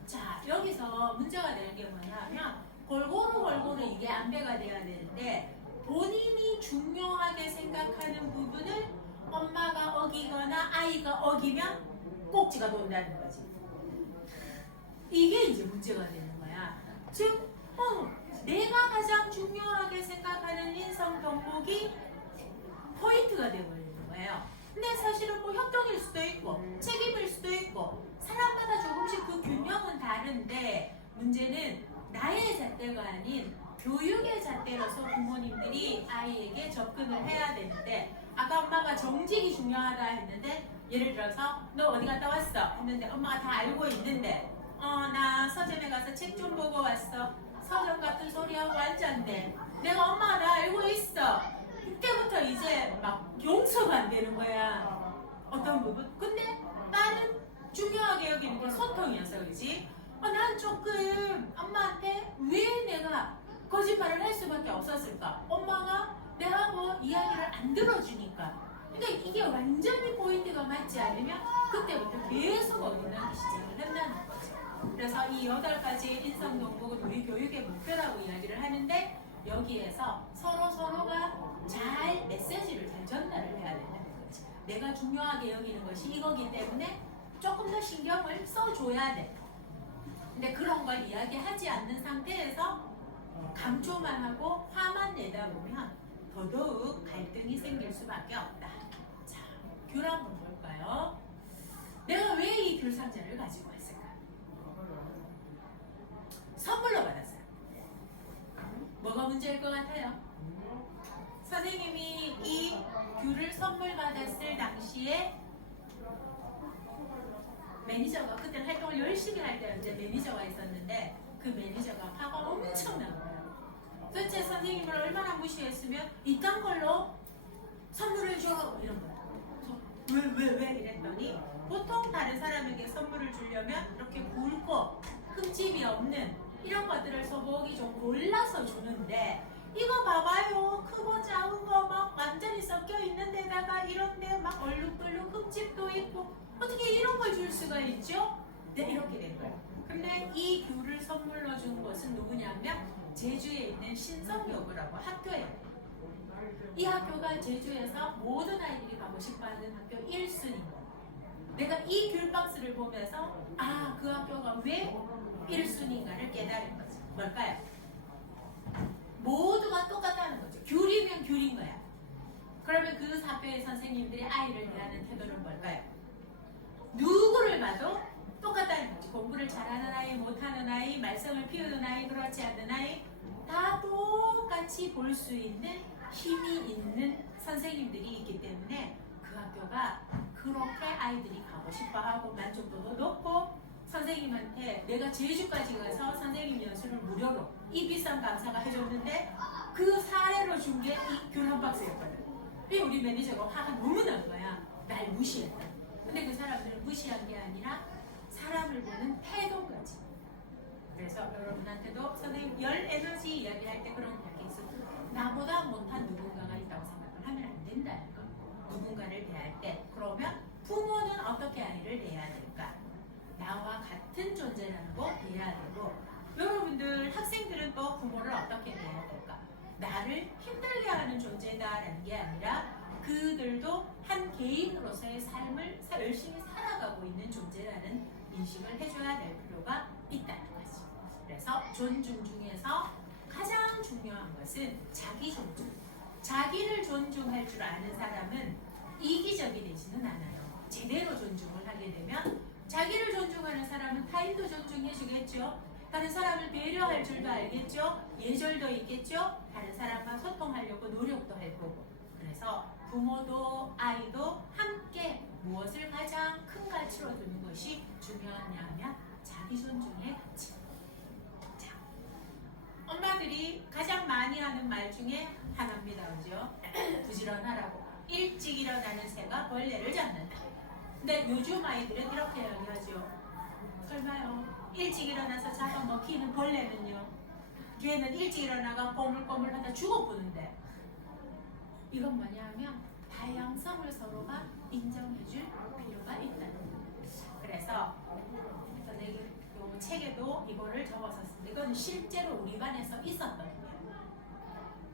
자, 여기서 문제가 되는 게 뭐냐면 골고루 이게 안배가 돼야 되는데 본인이 중요하게 생각하는 부분을 엄마가 어기거나 아이가 어기면 꼭지가 돈다는 거지. 이게 이제 문제가 되는 거야. 즉, 내가 가장 중요하게 생각하는 인성 덕목이 포인트가 되어버리는 거예요. 근데 사실은 뭐 협동일 수도 있고 책임일 수도 있고 사람마다 조금씩 그 균형은 다른데 문제는 나의 잣대가 아닌 교육의 잣대로서 부모님들이 아이에게 접근을 해야 되는데 아까 엄마가 정직이 중요하다 했는데 예를 들어서 너 어디 갔다 왔어? 했는데 엄마가 다 알고 있는데 나 서점에 가서 책 좀 보고 왔어. 서점 같은 소리하고 앉았네. 내가 엄마가 다 알고 있어. 그때부터 이제 막 용서가 안 되는 거야. 어떤 부분? 근데 나는 중요하게 여기는 게 소통이어서 그렇지. 난 조금 엄마한테 왜 내가 거짓말을 할 수밖에 없었을까? 엄마가 내하고 이야기를 안 들어주니까. 그러니까 이게 완전히 포인트가 맞지 않으면 그때부터 계속 어긋나기 시작을 한다는 거죠. 그래서 이 8가지의 인성 덕목은 우리 교육의 목표라고 이야기를 하는데 여기에서 서로가 잘 메시지를 잘 전달을 해야 된다는 거지. 내가 중요하게 여기는 것이 이거기 때문에 조금 더 신경을 써줘야 돼. 근데 그런 걸 이야기하지 않는 상태에서 강조만 하고 화만 내다 보면 더더욱 갈등이 생길 수밖에 없다. 자, 귤 한번 볼까요? 내가 왜 이 귤 상자를 가지고 왔을까? 선물로 받았어요. 뭐가 문제일 것 같아요? 선생님이 이 귤을 선물 받았을 당시에 매니저가 그때 활동을 열심히 할 때 이제 매니저가 있었는데 그 매니저가 화가 엄청난 거예요. 도대체 선생님을 얼마나 무시했으면 이딴 걸로 선물을 줘 이런 거예요. 왜 이랬더니 보통 다른 사람에게 선물을 주려면 이렇게 굵고 흠집이 없는 이런 것들을 소복이 좀 골라서 주는데 이거 봐봐요. 크고 작은 거 막 완전히 섞여 있는 데다가 이런데 막 얼룩덜룩 흠집도 있고 어떻게 이런 걸 줄 수가 있죠? 네, 이렇게 된 거예요. 근데 이 귤을 선물로 준 것은 누구냐면 제주에 있는 신성여고라고 학교예요. 이 학교가 제주에서 모든 아이들이 가고 싶어하는 학교 1순위인 거예요. 내가 이 귤박스를 보면서 그 학교가 왜 1순위인가를 깨달은 거죠. 뭘까요? 모두가 똑같다는 거죠. 귤이면 귤인 거야. 그러면 그 학교의 선생님들이 아이를 대하는 태도는 뭘까요? 누구를 봐도 똑같다는 거지. 공부를 잘하는 아이, 못하는 아이, 말썽을 피우는 아이, 그렇지 않는 아이 다 똑같이 볼 수 있는 힘이 있는 선생님들이 있기 때문에 그 학교가 그렇게 아이들이 가고 싶어하고 만족도도 높고 선생님한테 내가 제주까지 가서 선생님 연수를 무료로 이 비싼 강사가 해줬는데 그 사례로 준 게 이 귤 한 박스였거든. 우리 매니저가 화가 너무 난 거야. 날 무시했다. 근데 그 사람들은 무시한 게 아니라 사람을 보는 태도까지. 그래서 여러분한테도 선생님 열 에너지 이야기할 때 그런 이야기 있어요. 나보다 못한 누군가가 있다고 생각을 하면 안 된다는 거. 누군가를 대할 때 그러면 부모는 어떻게 아이를 대해야 될까? 나와 같은 존재라는 거 대해야 되고 여러분들 학생들은 또 부모를 어떻게 대해야 될까? 나를 힘들게 하는 존재다라는 게 아니라 그들도 한 개인으로서의 삶을 열심히 살아가고 있는 존재라는 인식을 해줘야 될 필요가 있다는 거지. 그래서 존중 중에서 가장 중요한 것은 자기 존중. 자기를 존중할 줄 아는 사람은 이기적이 되지는 않아요. 제대로 존중을 하게 되면 자기를 존중하는 사람은 타인도 존중해 주겠죠. 다른 사람을 배려할 줄도 알겠죠. 예절도 있겠죠. 다른 사람과 소통하려고 노력도 할 거고. 그래서 부모도 아이도 함께 무엇을 가장 큰 가치로 두는 것이 중요하냐 하면 자기 존중의 가치. 자, 엄마들이 가장 많이 하는 말 중에 하나입니다. 그죠? 부지런하라고. 일찍 일어나는 새가 벌레를 잡는다. 근데 요즘 아이들은 이렇게 이야기하죠. 설마요. 일찍 일어나서 잡아먹히는 벌레는요. 걔는 일찍 일어나가 꼬물꼬물하다 죽어보는데. 이건 뭐냐면 다양성을 서로가 인정해줄 필요가 있다는 거예요. 그래서 이 책에도 이거를 적었었습니다. 이건 실제로 우리 반에서 있었던 거예요.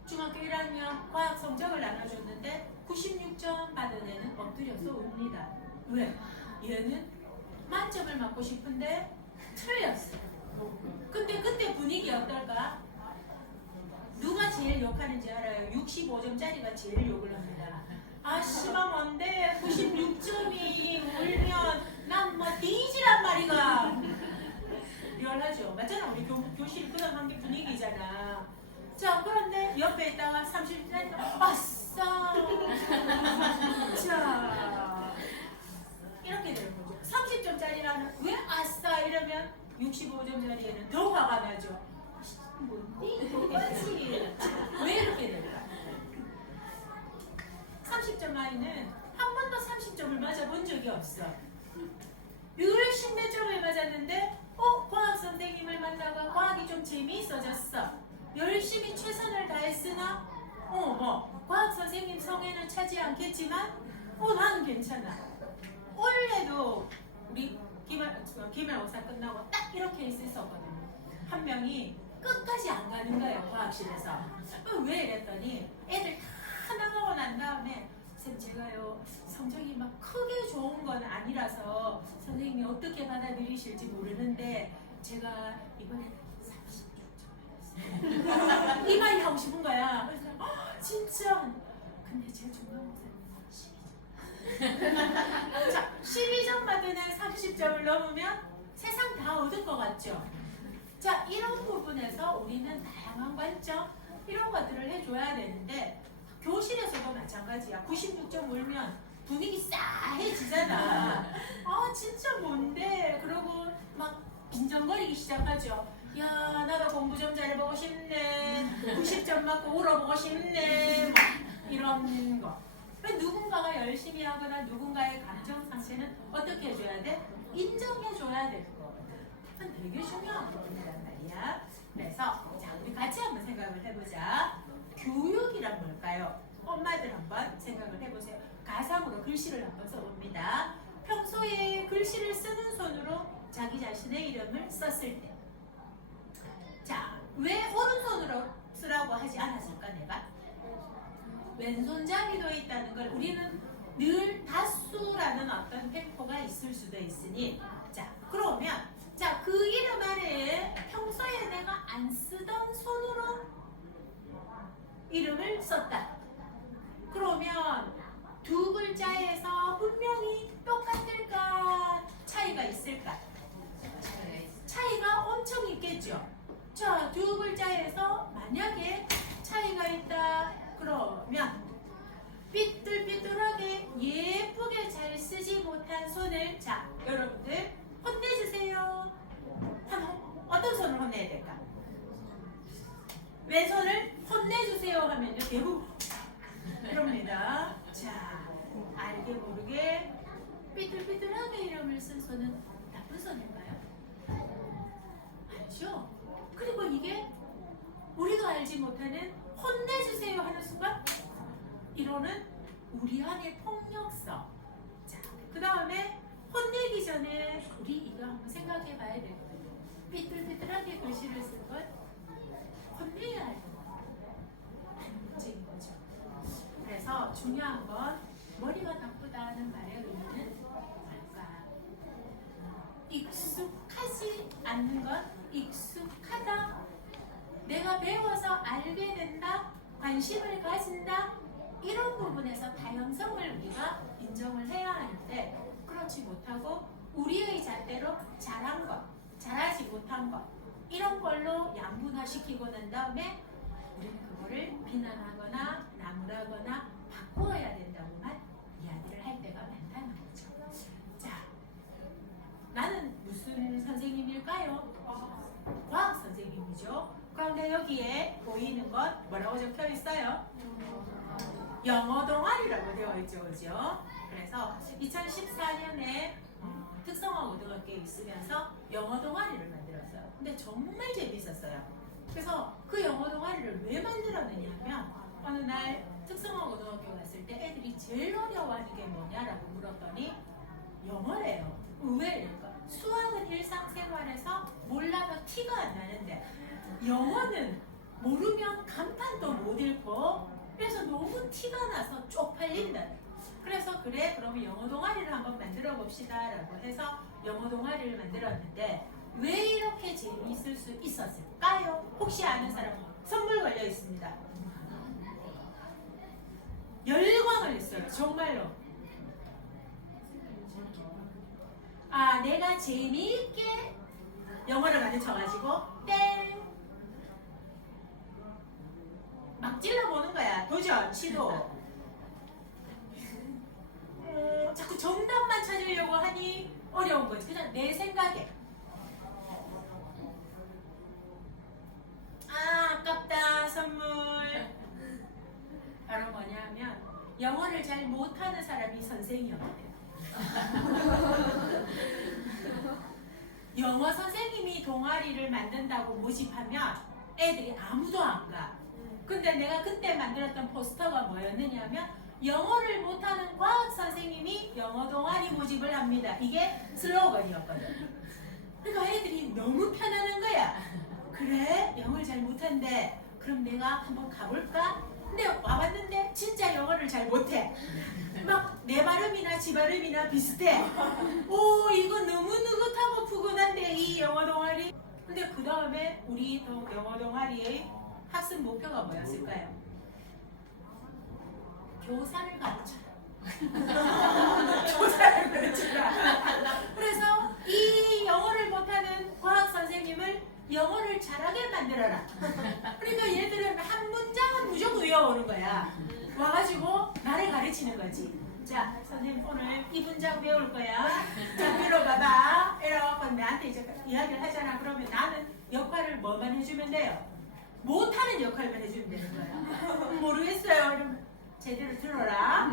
중학교 1학년 과학 성적을 나눠줬는데 96점 받은 애는 엎드려서 웁니다. 왜? 얘는 만점을 맞고 싶은데 틀렸어요. 근데 그때 분위기 어떨까? 누가 제일 욕하는지 알아요? 65점짜리가 제일 욕을 합니다. 아 씨발 뭔데 96점이 울면 난 뭐 뒤지란 말이가. 리얼하죠? 맞잖아. 우리 교실 그런 환경 분위기잖아. 자 그런데 옆에 있다가 30점 아싸. 자 이렇게 되는 거죠. 30점짜리라는 왜 아싸 이러면 65점짜리에는 더 화가 나죠. 뭔데? 뭐지? 왜 이렇게 될까? 30점 아이는 한 번도 30점을 맞아본 적이 없어. 늘 10몇 점을 맞았는데 과학 선생님을 만나고 과학이 좀 재미있어졌어. 열심히 최선을 다했으나 과학 선생님 성에는 차지 않겠지만 나는 괜찮아. 원래도 우리 기말고사 끝나고 딱 이렇게 있었거든요. 한 명이 끝까지 안 가는 거예요. 과학실에서. 왜 이랬더니 애들 다 나가고 난 다음에 선생님 제가요 성적이 막 크게 좋은 건 아니라서 선생님이 어떻게 받아들이실지 모르는데 제가 이번에 36점 받았어요. 이 말이 하고 싶은 거야. 그래서 진짜 근데 제 중간고사는 12점. 자, 12점 받은 애 30점을 넘으면 세상 다 얻을 것 같죠? 자, 이런 부분에서 우리는 다양한 관점 이런 것들을 해줘야 되는데 교실에서도 마찬가지야. 96점 울면 분위기 싸해지잖아. 아 진짜 뭔데? 그러고 막 빈정거리기 시작하죠. 야 나도 공부 좀 잘해보고 싶네. 90점 맞고 울어보고 싶네. 막 이런 거. 누군가가 열심히 하거나 누군가의 감정 상태는 어떻게 해줘야 돼? 인정해줘야 될 거거든. 그건 되게 중요한 부분이란 말이야. 그래서 자 우리 같이 한번 생각을 해보자. 교육이란 뭘까요? 엄마들 한번 생각을 해보세요. 가상으로 글씨를 한번 써봅니다. 평소에 글씨를 쓰는 손으로 자기 자신의 이름을 썼을 때. 자, 왜 오른손으로 쓰라고 하지 않았을까 내가? 왼손잡이도 있다는 걸 우리는 늘 다수라는 어떤 템포가 있을 수도 있으니 자 그러면 자 그 이름 아래에 평소에 내가 안 쓰던 손으로 이름을 썼다. 그러면 두 글자에서 분명히 똑같을까? 차이가 있을까? 차이가 엄청 있겠죠. 자, 두 글자에서 만약에 차이가 있다. 그러면 삐뚤삐뚤하게 예쁘게 잘 쓰지 못한 손을 자, 여러분들 혼내주세요. 어떤 손을 혼내야 될까? 왼손을 혼내주세요 하면요 대부분 그럽니다. 자, 알게 모르게 삐뚤삐뚤하게 이름을 쓴 손은 나쁜 손일까요? 아니죠. 그리고 이게 우리가 알지 못하는 혼내주세요 하는 순간 이거는 우리 안의 폭력성. 자, 그 다음에 혼내기 전에 우리 이거 한번 생각해 봐야 되거든요. 삐뚤삐뚤하게 글씨를 쓴 걸 혼내야 할 거예요. 문제인 거죠. 그래서 중요한 건 머리가 나쁘다는 말의 의미는 뭘까? 익숙하지 않는 것, 익숙하지 배워서 알게 된다, 관심을 가진다, 이런 부분에서 다양성을 우리가 인정을 해야 하는데, 그렇지 못하고 우리의 잣대로 잘한 것, 잘하지 못한 것, 이런 걸로 양분화시키고 난 다음에 우리는 그거를 비난하거나 나무라거나 바꾸어야 된다고만 이야기를 할 때가 많다는 거죠. 자, 나는 무슨 선생님일까요? 과학 선생님이죠. 그런데 여기에 보이는 것 뭐라고 적혀 있어요? 영어 동아리라고 되어 있죠, 그죠? 그래서 2014년에 특성화 고등학교에 있으면서 영어 동아리를 만들었어요. 근데 정말 재밌었어요. 그래서 그 영어 동아리를 왜 만들었느냐 하면, 어느 날 특성화 고등학교 갔을 때 애들이 제일 어려워하는 게 뭐냐라고 물었더니 영어래요. 의외니까 수학은 일상생활에서 몰라도 티가 안 나는데 영어는 모르면 간판도 못 읽고, 그래서 너무 티가 나서 쪽팔린다. 그래서 그래, 그러면 영어 동아리를 한번 만들어 봅시다 라고 해서 영어 동아리를 만들었는데, 왜 이렇게 재미있을 수 있었을까요? 혹시 아는 사람? 선물 걸려 있습니다. 열광을 했어요, 정말로. 아, 내가 재미있게 영어를 가르쳐가지고 땡! 막 찔러보는 거야. 도전, 시도. 자꾸 정답만 찾으려고 하니 어려운 거지. 그냥 내 생각에. 아, 아깝다, 선물. 바로 뭐냐 하면, 영어를 잘 못하는 사람이 선생이었대요. 영어 선생님이 동아리를 만든다고 모집하면 애들이 아무도 안 가. 근데 내가 그때 만들었던 포스터가 뭐였느냐면, 영어를 못하는 과학 선생님이 영어 동아리 모집을 합니다. 이게 슬로건이었거든. 그러니까 애들이 너무 편안한 거야. 그래? 영어를 잘 못한대. 그럼 내가 한번 가볼까? 근데 와봤는데 진짜 영어를 잘 못해. 막 내 발음이나 지 발음이나 비슷해. 오, 이거 너무 느긋하고 푸근한데, 이 영어 동아리. 근데 그 다음에 우리 영어 동아리의 학습 목표가 뭐였을까요? 교사를 가르쳐라. 교사를 가르쳐라. 그래서 이 영어를 못하는 과학 선생님을 영어를 잘하게 만들어라. 그러니까 얘들은 한 문장은 무조건 외워오는 거야. 와가지고 나를 가르치는 거지. 자, 선생님 오늘 이 문장 배울 거야. 자, 들어봐봐. 이러고 나한테 이제 이야기를 하잖아. 그러면 나는 역할을 뭐만 해주면 돼요? 못하는 역할만 해주면 되는 거야. 모르겠어요. 이러면 제대로 들어라.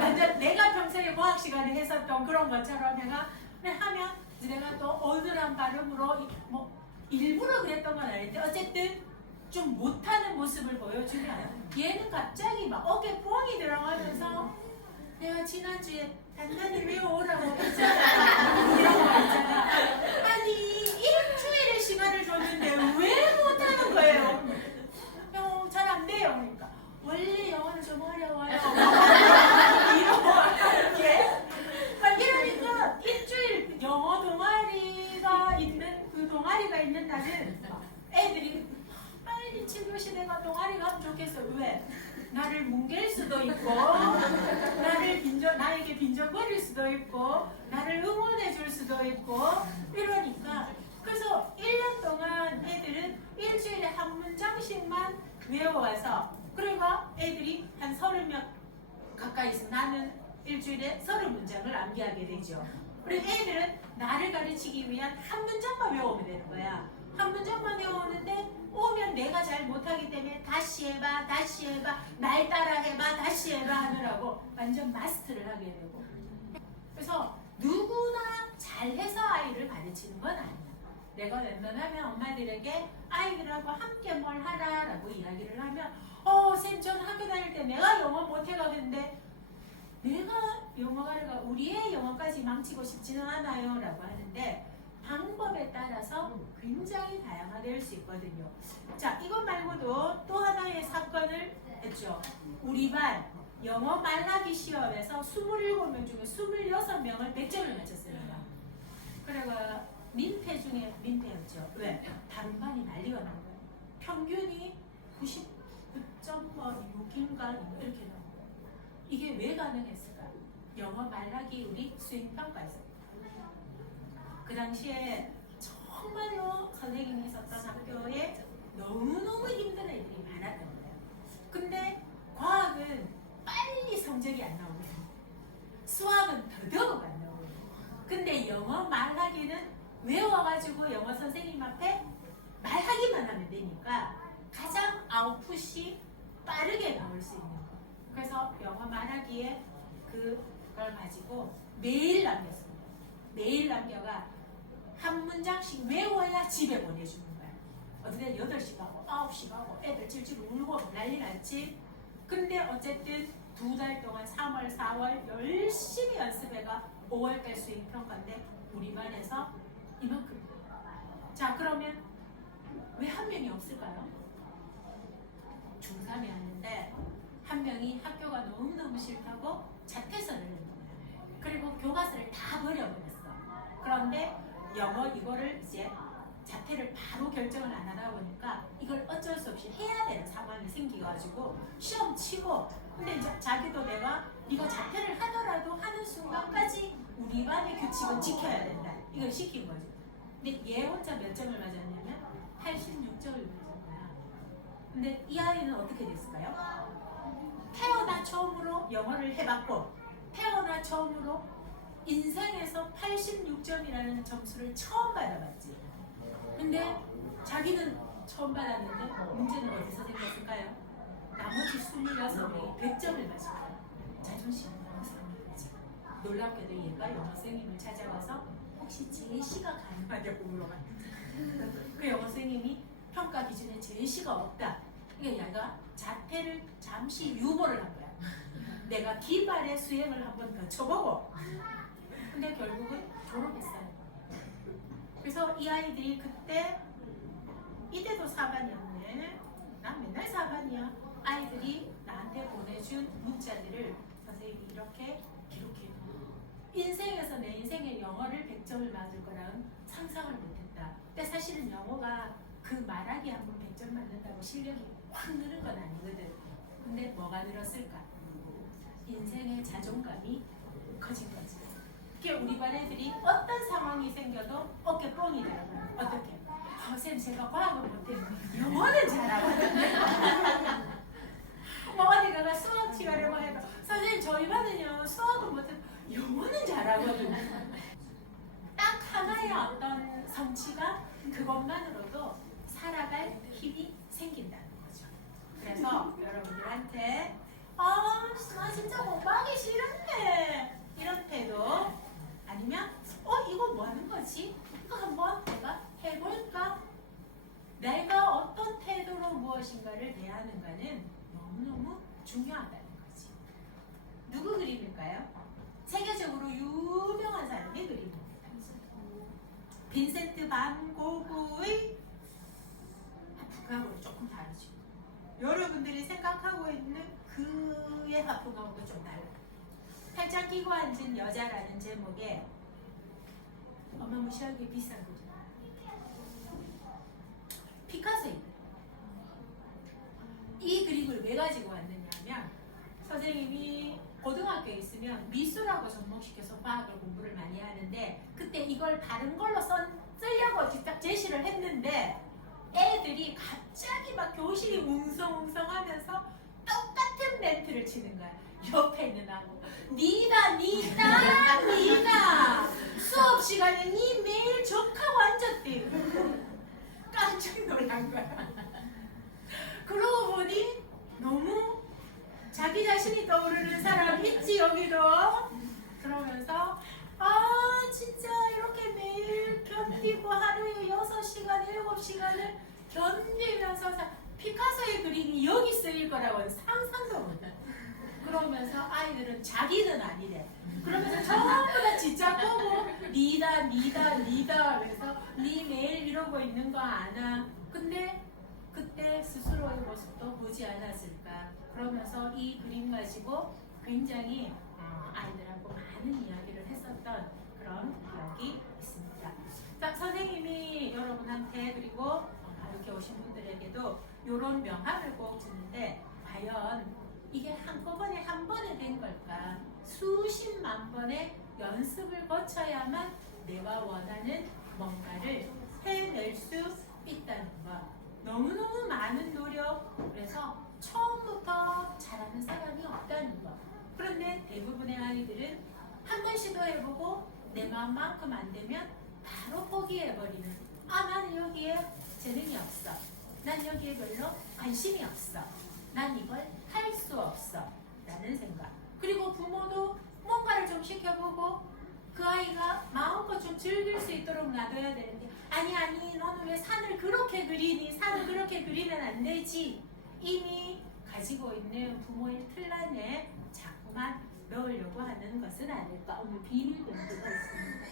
완전 내가 평소에 과학 시간에 했었던 그런 것처럼 하면 내가 또 어눌한 발음으로 뭐 일부러 그랬던 건 아닌데 어쨌든 좀 못하는 모습을 보여주면 얘는 갑자기 막 어깨 뽕이 들어가면서 내가 지난주에 단단히 외워오라고 했잖아. 이런 거 있잖아. 아니 일주일의 시간을 줬는데 왜 못하는 거예요? 잘 안 돼요. 그러니까 원래 영어는 좀 어려워요. 이러니까 일주일 영어 동아리가 있는 날은 애들이 빨리 7교시 내가 동아리가 하면 좋겠어. 왜? 나를 뭉갤 수도 있고, 나에게 빈정거릴 수도 있고, 나를 응원해 줄 수도 있고, 이러니까. 그래서 1년 동안 애들은 일주일에 한 문장씩만 외워와서, 그러니까 애들이 한 30명 가까이 있어. 나는 일주일에 30문장을 암기하게 되죠. 그리고 애들은 나를 가르치기 위한 한 문장만 외우면 되는 거야. 한 문장만 외우는데 오면 내가 잘 못하기 때문에 다시 해봐, 날 따라 해봐, 다시 해봐 하느라고 완전 마스터를 하게 되고. 그래서 누구나 잘해서 아이를 가르치는 건 아니야. 내가 웬만하면 엄마들에게 아이들하고 함께 뭘 하라라고 이야기를 하면 쌤, 전 학교 다닐 때 내가 영어 못해가겠는데 내가 영어가르가 우리의 영어까지 망치고 싶지는 않아요 라고 하는데 방법에 따라서 굉장히 다양화될 수 있거든요. 자, 이것 말고도 또 하나의 사건을 했죠. 우리 반 영어 말하기 시험에서 27명 중에 26명을 100점을 맞췄습니다. 그래가 민폐 중에 민폐였죠. 왜? 다른 반이 난리가 난 거예요. 평균이 99.6인가 이렇게 나오고. 이게 왜 가능했을까? 영어 말하기 우리 수행평가에서. 그 당시에 정말로 선생님이 있었던 학교에 너무너무 힘든 애들이 많았던 거예요. 근데 과학은 빨리 성적이 안 나오고 수학은 더더욱 안 나오고, 근데 영어 말하기는 외워가지고 영어 선생님 앞에 말하기만 하면 되니까 가장 아웃풋이 빠르게 나올 수 있는 거. 그래서 영어 말하기에 그걸 가지고 매일 남겼습니다. 매일 남겨가 한 문장씩 외워야 집에 보내주는 거야. 어떻게 8시 가고 9시 가고 애들 찔찔 울고 난리 났지. 근데 어쨌든 2달 동안 3월, 4월 열심히 연습해가 5월달 수행평가인데 우리 반에서 이만큼. 자, 그러면 왜 한 명이 없을까요? 중3이 왔는데 한 명이 학교가 너무너무 싫다고 자퇴서를 낸 거예요. 그리고 교과서를 다 버려버렸어. 그런데 영어 이거를 이제 자퇴를 바로 결정을 안 하다 보니까 이걸 어쩔 수 없이 해야 되는 상황이 생겨가지고 시험 치고, 근데 이제 자기도 내가 이거 자퇴를 하더라도 하는 순간까지 우리 반의 규칙은 지켜야 된다. 이걸 시킨 거죠. 근데 얘 혼자 몇 점을 맞았냐면 86점을 맞은 거야. 근데 이 아이는 어떻게 됐을까요? 태어나 처음으로 영어를 해봤고 태어나 처음으로 인생에서 86점이라는 점수를 처음 받아봤지. 근데 자기는 처음 받았는데 문제는 어디서 생겼을까요? 나머지 26명이 100점을 맞은 거야. 자존심이 너무 상한 거지. 놀랍게도 얘가 영어 선생님을 찾아가서 혹시 제시가 가능하냐고 물어봤는데 그 영어 선생님이 평가 기준에 제시가 없다. 그러니까 얘가 자퇴를 잠시 유보를 한 거야. 내가 기발의 수행을 한번 더 쳐보고. 근데 결국은 졸업했어요. 그래서 이 아이들이 그때 이때도 4반이었네. 난 맨날 4반이야. 아이들이 나한테 보내준 문자들을 선생님이 이렇게 기록해. 인생에서 내 인생의 영어를 100점을 맞을 거라는 상상을 못했다. 근데 사실은 영어가 그 말하기 한번 100점 맞는다고 실력이 확 느는 건 아니거든. 근데 뭐가 늘었을까? 인생의 자존감이 커진 거지. 그게 우리 반 애들이 어떤 상황이 생겨도 어깨 뻥이 되더라고요. 어떻게? 선생님 제가 과학은 못해요. 영어는 잘하거든요. 뭐 어디 가가 수학 시간에 해도 선생님 저희 반은요 수학은 못해요. 영어는 잘하거든요. 딱 하나의 어떤 성취가 그것만으로도 살아갈 힘이 생긴다는 거죠. 그래서 여러분들한테 나 진짜 공부하기 싫은데 이런 태도, 아니면 이거 뭐 하는 거지? 이거 한번 내가 해볼까? 내가 어떤 태도로 무엇인가를 대하는가는 너무너무 중요하다는 거지. 누구 그림일까요? 세계적으로 유명한 사람의 그림입니다. 빈센트 반 고흐의 하프하고 조금 다르죠. 여러분들이 생각하고 있는 그의 하프하고도 좀 달라요. 팔짱 끼고 앉은 여자라는 제목에 어마무시하게 비싼 거죠. 피카소입니다. 이 그림을 왜 가지고 왔느냐면 선생님이 고등학교에 있으면 미술하고 접목시켜서 과학을 공부를 많이 하는데 그때 이걸 다른 걸로 쓰려고 직접 제시를 했는데 애들이 갑자기 막 교실이 웅성웅성하면서 똑같은 멘트를 치는 거야. 옆에 있는 아고 니다 수업 시간에 니 매일 적하고 앉았대. 깜짝 놀란 거야. 그러고 보니 너무 자기 자신이 떠오르는 사람 있지 여기도. 그러면서 진짜 이렇게 매일 견디고 하루에 6시간 7시간을 견디면서 피카소의 그림이 여기 쓰일 거라고는 상상도 못해. 그러면서 아이들은 자기는 아니래. 그러면서 전부 다 지짝 보고 니다 그래서 니 매일 이러고 있는 거 아나. 근데 그때 스스로의 모습도 보지 않았을까. 그러면서 이 그림 가지고 굉장히 아이들하고 많은 이야기를 했었던 그런 기억이 있습니다. 자, 선생님이 여러분한테 그리고 이렇게 오신 분들에게도 이런 명함을 꼭 주는데 과연 이게 한꺼번에 한 번에 된 걸까? 수십만 번의 연습을 거쳐야만 내가 원하는 뭔가를 해낼 수 있다는 것. 너무너무 많은 노력, 그래서 처음부터 잘하는 사람이 없다는 것. 그런데 대부분의 아이들은 한 번 시도해보고 내 마음만큼 안 되면 바로 포기해버리는, 아 나는 여기에 재능이 없어, 난 여기에 별로 관심이 없어, 난 이걸 할 수 없어 라는 생각. 그리고 부모도 뭔가를 좀 시켜보고 그 아이가 마음껏 좀 즐길 수 있도록 놔둬야 되는데, 아니 너는 왜 산을 그렇게 그리니, 산을 그렇게 그리면 안 되지. 이미 가지고 있는 부모의 틀 안에 자꾸만 넣으려고 하는 것은 아닐까. 오늘 비밀 연구가 있습니다.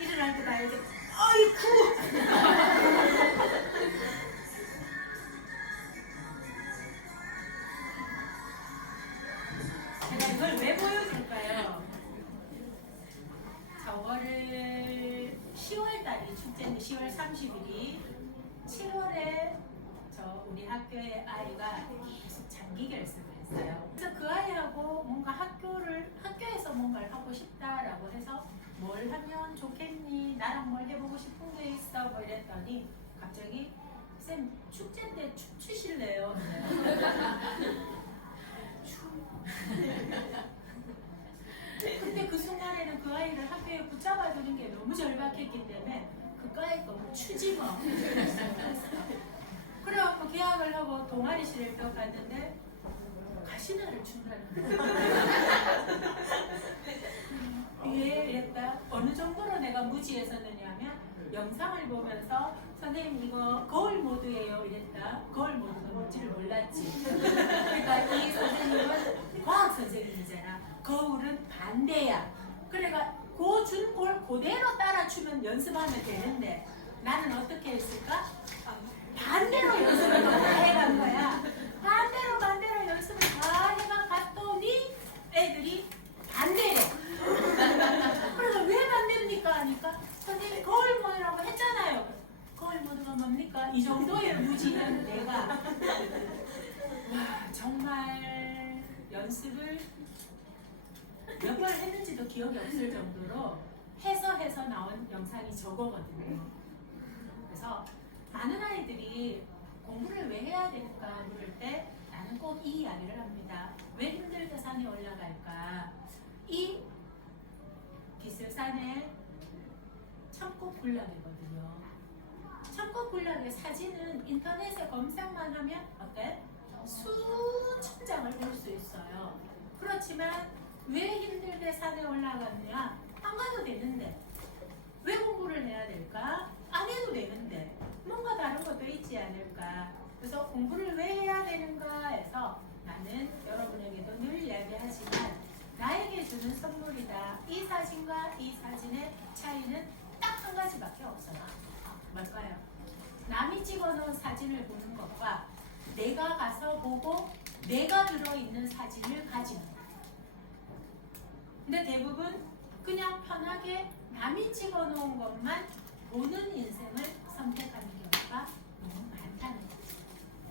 일어날 때 봐야 돼. 아이쿠! 제가 이걸 왜 보여줄까요? 저거를 10월달이 축제인데 10월 30일이 7월에 저 우리 학교의 아이가 계속 장기 결석을 했어요. 그래서 그 아이하고 뭔가 학교에서 뭔가를 하고 싶다라고 해서 뭘 하면 좋겠니? 나랑 뭘 해보고 싶은 게 있어? 뭐 이랬더니 갑자기 쌤 축제인데 춤추실래요? 근데 그 순간에는 그 아이를 학교에 붙잡아두는 게 너무 절박했기 때문에 그까이 거뭐 추지 뭐. 그래갖고 계약을 하고 동아리실에 또 갔는데 가시나를 춘다는 거야. 예, 이랬다. 어느 정도로 내가 무지했었느냐면 영상을 보면서 선생님 이거 거울 모드예요 이랬다. 거울 모드가 뭔지를 몰랐지. 그러니까 이 선생님은 과학 선생님이잖아. 거울은 반대야. 그러니까 그 준 걸 그대로 따라추면 연습하면 되는데 나는 어떻게 했을까? 반대로 연습을 다 해간 거야. 반대로 연습을 다 해가 갔더니 애들이 반대래. 그래서 왜 반대입니까? 하니까 선생님이 거울 모드라고 했잖아요. 거울 모드가 뭡니까? 이 정도의 무지한 내가 와, 정말 연습을 몇 번 했는지도 기억이 없을 정도로 해서 나온 영상이 저거거든요. 그래서 많은 아이들이 공부를 왜 해야 될까 물을 때 나는 꼭 이 이야기를 합니다. 왜 힘들게 산에 올라갈까? 이 기슬산의 천국군락이거든요. 천국군락의 사진은 인터넷에 검색만 하면 어때? 수천 장을 볼 수 있어요. 그렇지만 왜 힘들게 산에 올라갔냐? 안 가도 되는데. 왜 공부를 해야 될까? 안 해도 되는데. 뭔가 다른 것도 있지 않을까? 그래서 공부를 왜 해야 되는가 해서 나는 여러분에게도 늘 이야기하지만 나에게 주는 선물이다. 이 사진과 이 사진의 차이는 딱 한 가지밖에 없어요. 뭘까요? 남이 찍어놓은 사진을 보는 것과 내가 가서 보고 내가 들어있는 사진을 가지는 것. 근데 대부분 그냥 편하게 남이 찍어놓은 것만 보는 인생을 선택하는 경우가 너무 많다는 거죠.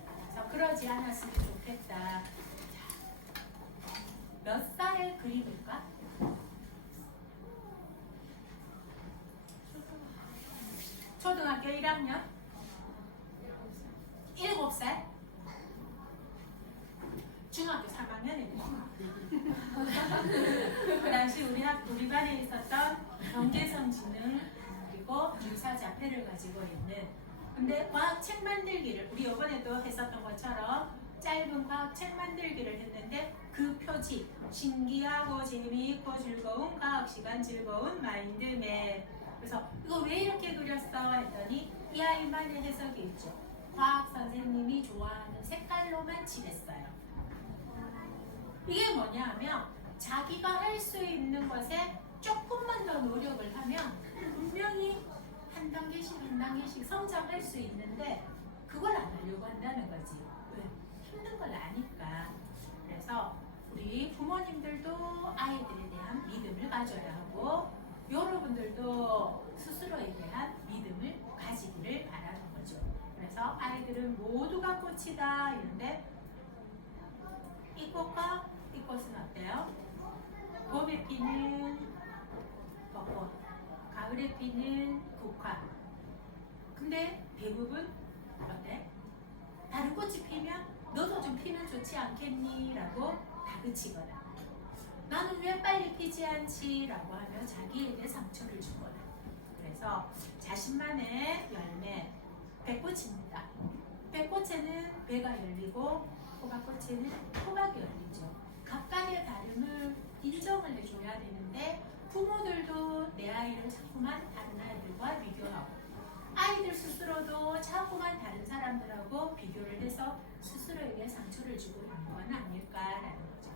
그래서 그러지 않았으면 좋겠다. 자, 몇 살의 그림일까? 초등학교 1학년? 7살? 중학교 3학년입니다. 그 당시 우리 반에 있었던 경계성 지능 그리고 유사 자폐를 가지고 있는, 근데 과학책 만들기를 우리 이번에도 했었던 것처럼 짧은 과학책 만들기를 했는데 그 표지 신기하고 재미있고 즐거운 과학시간 즐거운 마인드맵. 그래서 이거 왜 이렇게 그렸어? 했더니 이 아이만의 해석이 있죠. 과학 선생님이 좋아하는 색깔로만 칠했어요. 이게 뭐냐면 자기가 할 수 있는 것에 조금만 더 노력을 하면 분명히 한 단계씩 성장할 수 있는데 그걸 안 하려고 한다는 거지. 왜? 힘든 걸 아니까. 그래서 우리 부모님들도 아이들에 대한 믿음을 가져야 하고 여러분들도 스스로에 대한 믿음을 가지기를 바라는 거죠. 그래서 아이들은 모두가 꽃이다 이런데 이 꽃과 이 꽃은 어때요? 봄에 피는 벚꽃, 가을에 피는 국화. 근데 대부분 어때? 다른 꽃이 피면 너도 좀 피면 좋지 않겠니? 라고 다그치거나 나는 왜 빨리 피지 않지? 라고 하며 자기에게 상처를 주거나. 그래서 자신만의 열매, 백꽃입니다. 백꽃에는 배가 열리고 호박꽃에는 호박이 열리죠. 각각의 다름을 인정을 해줘야 되는데 부모들도 내 아이를 자꾸만 다른 아이들과 비교하고 아이들 스스로도 자꾸만 다른 사람들하고 비교를 해서 스스로에게 상처를 주고 있는 건 아닐까라는 거죠.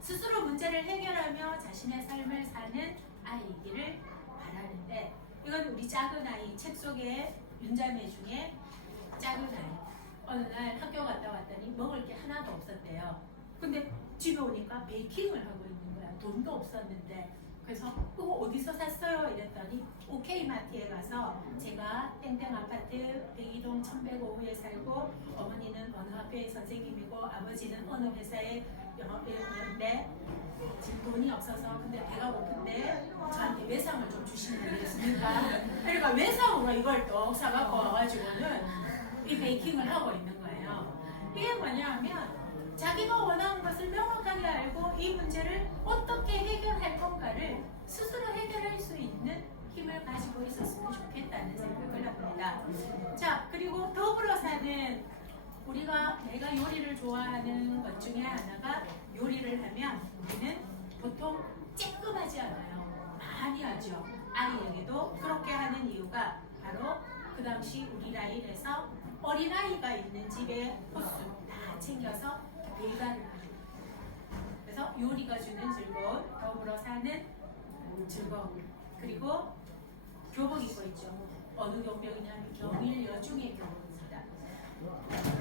스스로 문제를 해결하며 자신의 삶을 사는 아이이기를 바라는데 이건 우리 작은 아이 책 속에 윤자매 중에 작은 아이 어느 날 학교 갔다 왔더니 먹을 게 하나도 없었대요. 근데 집에 오니까 베이킹을 하고 있는 거야. 돈도 없었는데. 그래서 그거 어디서 샀어요? 이랬더니 오케이마트에 가서 제가 땡땡 아파트 102동 1105호에 살고 어머니는 어느 학교의 선생님이고 아버지는 어느 회사에 영업배우였는데 지금 돈이 없어서 근데 배가 고픈데 저한테 외상을 좀 주시면 되겠습니까? 그러니까 외상으로 이걸 또 사갖고 와가지고는 이 베이킹을 하고 있는 거예요. 이게 뭐냐면 자기가 원하는 것을 명확하게 알고 이 문제를 어떻게 해결할 건가를 스스로 해결할 수 있는 힘을 가지고 있었으면 좋겠다는 생각을 합니다. 자, 그리고 더불어 사는 내가 요리를 좋아하는 것 중에 하나가 요리를 하면 우리는 보통 쬐끔하지 않아요. 많이 하죠. 아이에게도 그렇게 하는 이유가 바로 그 당시 우리 라인에서 어린아이가 있는 집에 호수 다 챙겨서 배달을 하죠. 그래서 요리가 주는 즐거움, 더불어 사는 즐거움, 그리고 교복 입고 있죠. 어느 교복이냐면 경일 여중의 교복입니다.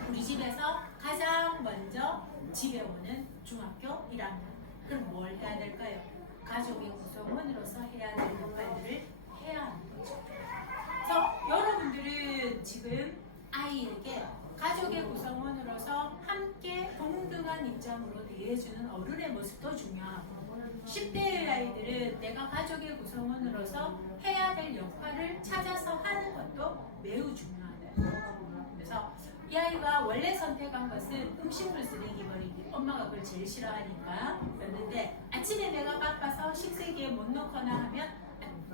우리 집에서 가장 먼저 집에 오는 중학교 1학년. 그럼 뭘 해야 될까요? 가족의 구성원으로서 해야 될 역할들을 해야 하는 거죠. 그래서 여러분들은 지금 아이에게 가족의 구성원으로서 함께 동등한 입장으로 대해주는 어른의 모습도 중요하고 10대의 아이들은 내가 가족의 구성원으로서 해야 될 역할을 찾아서 하는 것도 매우 중요하다. 그래서 이 아이가 원래 선택한 것은 음식물 쓰레기 버리기. 엄마가 그걸 제일 싫어하니까 그랬는데 아침에 내가 바빠서 식세기에 못 넣거나 하면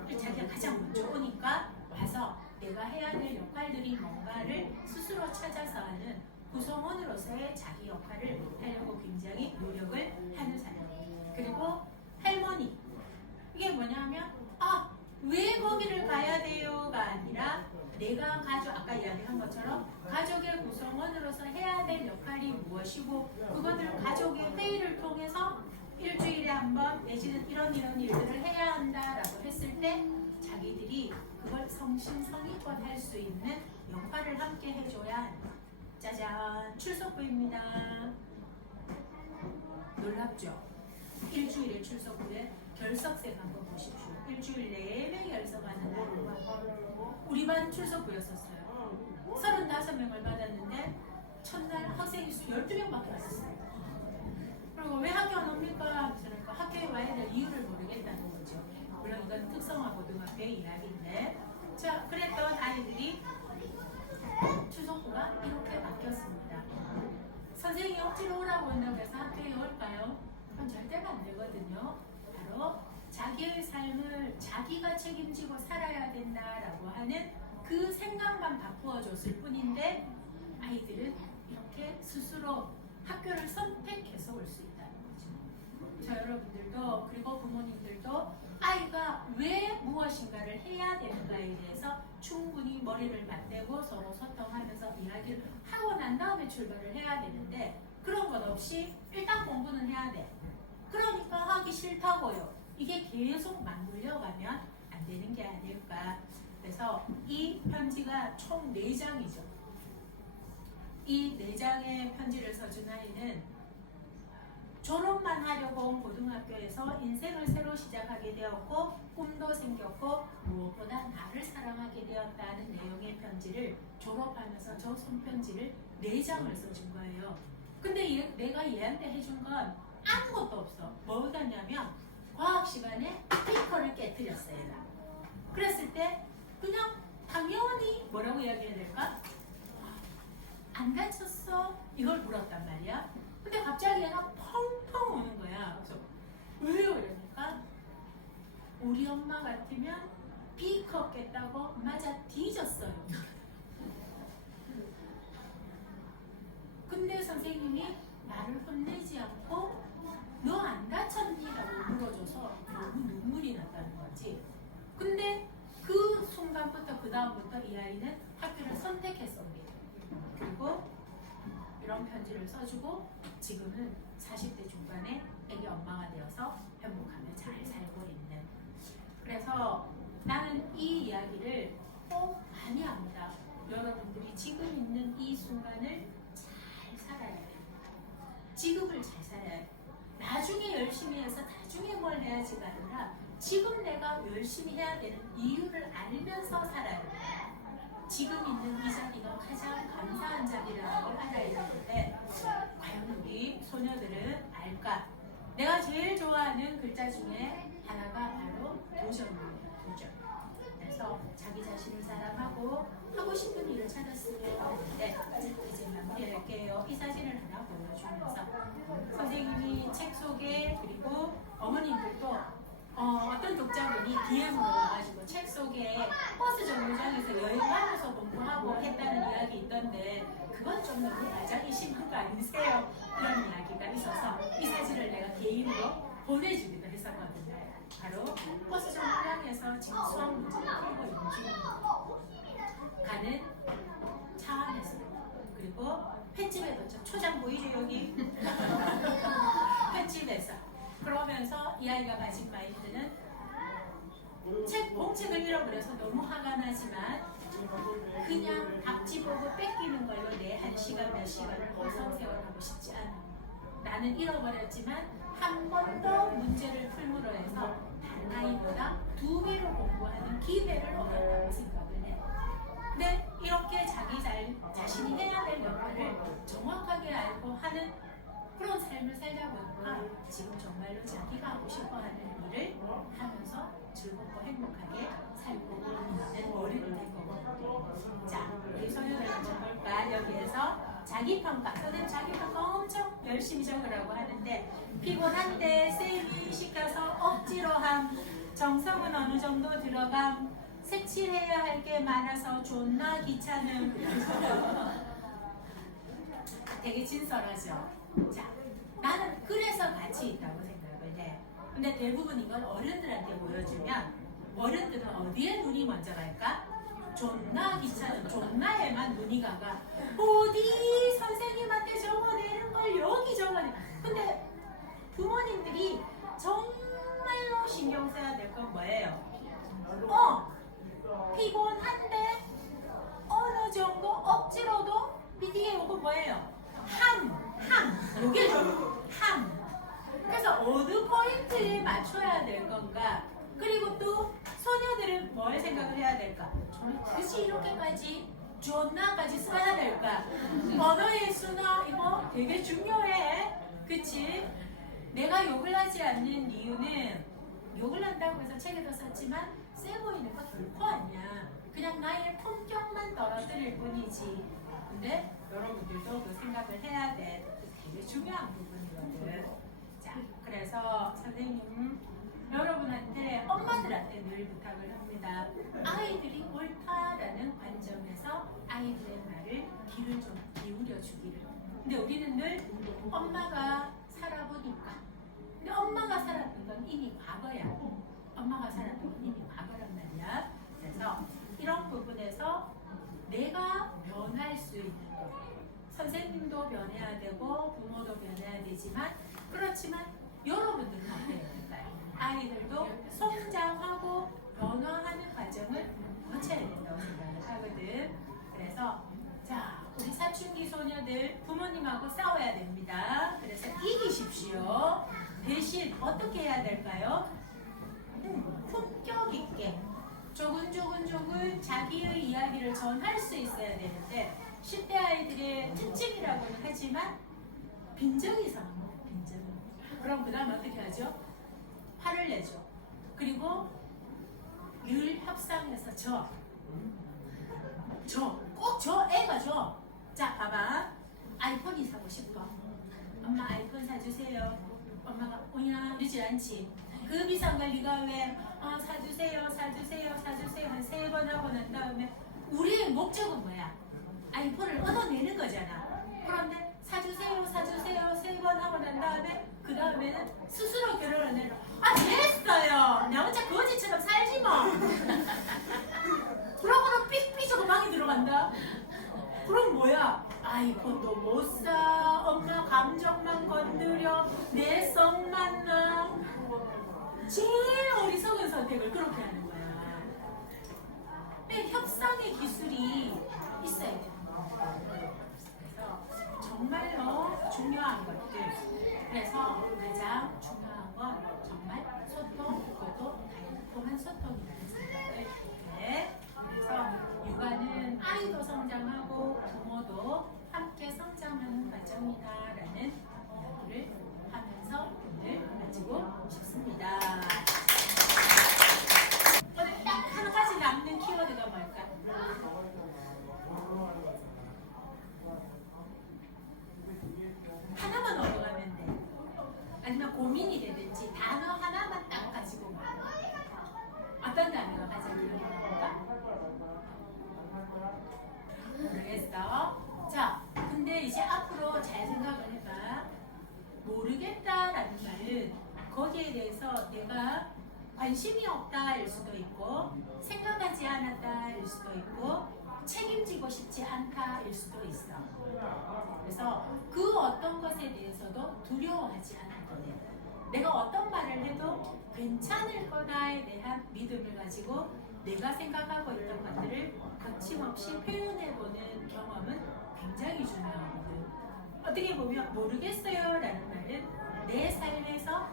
자기가 가장 먼저 오니까 와서 내가 해야 될 역할들이 뭔가를 스스로 찾아서 하는 구성원으로서의 자기 역할을 하려고 굉장히 노력을 하는 사람. 그리고 할머니. 이게 뭐냐면 왜 거기를 가야 돼요가 아니라 내가 아까 이야기한 것처럼 가족의 구성원으로서 해야 될 역할이 무엇이고 그것을 가족의 회의를 통해서 일주일에 한 번 내지는 이런 일들을 해야 한다라고 했을 때 자기들이 그걸 성심성의껏 할 수 있는 역할을 함께 해줘야 한다. 짜잔, 출석부입니다. 놀랍죠? 일주일에 출석부에 결석생 한번 보십시오. 일주일 내내 결석하는 날과 우리 반 출석부였었어요. 35명을 받았는데 첫날 학생이 수 12명밖에 없었어요. 그리고 왜 학교 안 옵니까? 그러니까 학교에 와야 될 이유를 모르겠다는 거죠. 물론 이건 특성화 고등학교의 이야기인데 자, 그랬던 아이들이 출석부가 이렇게 바뀌었습니다. 선생님이 억지로 오라고 한다고 해서 학교에 올까요? 그건 절대로 안 되거든요. 바로 자기의 삶을 자기가 책임지고 살아야 된다라고 하는 그 생각만 바꾸어 줬을 뿐인데 아이들은 이렇게 스스로 학교를 선택해서 올 수 있다는 거죠. 자, 여러분들도 그리고 부모님들도 아이가 왜 무엇인가를 해야 되는가에 대해서 충분히 머리를 맞대고 서로 소통하면서 이야기를 하고 난 다음에 출발을 해야 되는데 그런 것 없이 일단 공부는 해야 돼. 그러니까 하기 싫다고요. 이게 계속 맞물려가면 안 되는 게 아닐까. 그래서 이 편지가 총 4장이죠. 이 4장의 편지를 써준 아이는 졸업만 하려고 온 고등학교에서 인생을 새로 시작하게 되었고 꿈도 생겼고 무엇보다 나를 사랑하게 되었다는 내용의 편지를 졸업하면서 저 손편지를 4장을 써준 거예요. 근데 내가 얘한테 해준 건 아무것도 없어. 뭐였냐면 과학 시간에 스피커를 깨뜨렸어요. 그랬을 때 그냥 당연히 뭐라고 이야기해야 될까? 안 다쳤어? 이걸 물었단 말이야. 근데 갑자기 얘가 펑펑 우는 거야. 그래서 왜요? 이러니까 우리 엄마 같으면 비커 깼다고 맞아 뒤졌어요. 근데 선생님이 나를 혼내지 않고 너 안 다쳤니? 라고 물어줘서 너무 눈물이 났다는 거지. 근데 그 순간부터 그 다음부터 이 아이는 학교를 선택했습니다. 그리고 이런 편지를 써주고 지금은 40대 중반에 애기 엄마가 되어서 행복하며 잘 살고 있는. 그래서 나는 이 이야기를 많이 합니다. 여러분들이 지금 있는 이 순간을 잘 살아야 돼요. 지금을 잘 살아야 돼요. 나중에 열심히 해서 나중에 뭘 해야지가 아니라 지금 내가 열심히 해야 되는 이유를 알면서 살아야 돼요. 지금 있는 이 자리가 가장 감사한 자리라는 걸 알아야 되는데 과연 우리 소녀들은 알까? 내가 제일 좋아하는 글자 중에 하나가 바로 도전이에요. 도전. 그래서 자기 자신을 사랑하고 하고 싶은 일을 찾았으면 하는데 이제 마무리할게요. 이 사진을 하나 보여주면서 선생님이 책 속에 그리고 어머님들도 어떤 독자분이 DM으로 와가지고 책 속에 버스 정류장에서 여행하면서 공부하고 했다는 이야기 있던데 그건 좀 너무 과장이 심한 거 아니세요? 그런 이야기가 있어서 이 사진을 내가 개인으로 보내주기도 했었거든요. 바로 버스 정류장에서 지금 수학 문제를 풀고 있는 중입니다. 가는 차 안에서 그리고 횟집에도 초장 보이죠 여기? 횟집에서 그러면서 이 아이가 가진 마인드는 공책을 잃어버려서 너무 화가 나지만 그냥 답지 보고 뺏기는 걸로 내 1시간 몇 시간을 허송세월하고 싶지 않아. 나는 잃어버렸지만 한 번 더 문제를 풀므로 해서 다른 아이보다 2배로 공부하는 기회를 얻었다고 생각을 해. 근데 이렇게 자신이 해야 될 역할을 정확하게 알고 하는 그런 삶을 살다 보니까 지금 정말로 자기가 하고 싶어하는 일을 하면서 즐겁고 행복하게 살고 있는 어른이 된 거거든요. 자, 우리 소녀들은 좀 볼까? 여기에서 자기평가, 선생님 자기평가 엄청 열심히 적으라고 하는데 피곤한데 쌤이 시켜서 억지로 함, 정성은 어느 정도 들어감, 색칠해야 할 게 많아서 존나 귀찮음. 되게 진솔하죠. 자, 나는 그래서 가치 있다고 생각을 해. 근데 대부분 이걸 어른들한테 보여주면 어른들은 어디에 눈이 먼저 갈까? 존나 귀찮은 존나에만 눈이 가가 어디 선생님한테 적어내는 걸 여기 적어내. 근데 부모님들이 정말로 신경 써야 될 건 뭐예요? 피곤한데 어느 정도 억지로도 이게 요거 뭐예요? 요게 그래서 어느 포인트에 맞춰야 될 건가? 그리고 또 소녀들은 뭘 생각을 해야 될까? 정말 굳이 이렇게까지 존나까지 써야 될까? 언어의 순화 이거 되게 중요해. 그치? 내가 욕을 하지 않는 이유는 욕을 한다고 해서 책에도 썼지만 세 보이는 거 결코 아니야. 그냥 나의 품격만 떨어뜨릴 뿐이지. 근데 여러분들도 그 생각을 해야 돼. 되게 중요한 부분이거든. 자, 그래서 선생님 여러분한테 엄마들한테 늘 부탁을 합니다. 아이들이 옳다라는 관점에서 아이들의 말을 귀를 좀 기울여 주기를. 근데 우리는 늘 엄마가 살아보니까. 근데 엄마가 살았던 건 이미 과거야. 엄마가 살았던 건 이미 과거란 말이야. 그래서 이런 부분에서 내가 변할 수 있는 것. 선생님도 변해야 되고 부모도 변해야 되지만 그렇지만 여러분들은 어때야 될까요? 아이들도 성장하고 변화하는 과정을 거쳐야 된다고 생각을 하거든. 그래서 자, 우리 사춘기 소녀들 부모님하고 싸워야 됩니다. 그래서 이기십시오. 대신 어떻게 해야 될까요? 품격 있게 조근조근 자기의 이야기를 전할 수 있어야 되는데 10대 아이들의 특징이라고는 하지만 빈정이 상한 거예요. 빈정. 그럼 그 다음 어떻게 하죠? 화를 내죠. 그리고 늘 협상해서 꼭 저 애가 줘. 자, 봐봐. 아이폰이 사고 싶어. 엄마 아이폰 사주세요. 엄마가 오냐 이러지 않지. 그 비싼 걸 네가 왜 사주세요 한 3번 하고 난 다음에 우리의 목적은 뭐야? 아이폰을 얻어내는 거잖아. 그런데 사주세요 3번 하고 난 다음에 그 다음에는 스스로 결론을 내려. 됐어요. 나 혼자 거지처럼 살지 뭐. 그러고는 삑삑하고 방에 들어간다. 그럼 뭐야? 아이폰도 못 사. 엄마 감정만 건드려. 내 성만 나. 제일 어리석은 선택을 그렇게 하는 거야. 협상의 기술이 있어야 돼. 그래서 정말로 중요한 것들. 그래서 가장 중요한 건 정말 소통, 그것도 다양한 소통이라는 생각을 해. 그래서 육아는 아이도 성장하고 부모도 함께 성장하는 과정이다라는 이야기를 하면서 오늘 가지고 싶습니다. 오늘 딱 한 가지 남는 키워드가 뭘까? 하나만 얻어가면 돼. 아니면 고민이 되든지 단어 하나만 딱 가지고 어떤 단어가 가장 기억에 남을까? 모르겠어. 자, 근데 이제 앞으로 잘 생각을 해봐. 모르겠다라는 말은 거기에 대해서 내가 관심이 없다일 수도 있고 생각하지 않았다일 수도 있고 책임지고 싶지 않다일 수도 있어. 그래서 그 어떤 것에 대해서도 두려워하지 않아도 돼. 내가 어떤 말을 해도 괜찮을 거다에 대한 믿음을 가지고 내가 생각하고 있던 것들을 거침없이 표현해보는 경험은 굉장히 중요하거든. 어떻게 보면 모르겠어요 라는 말은 내 삶에서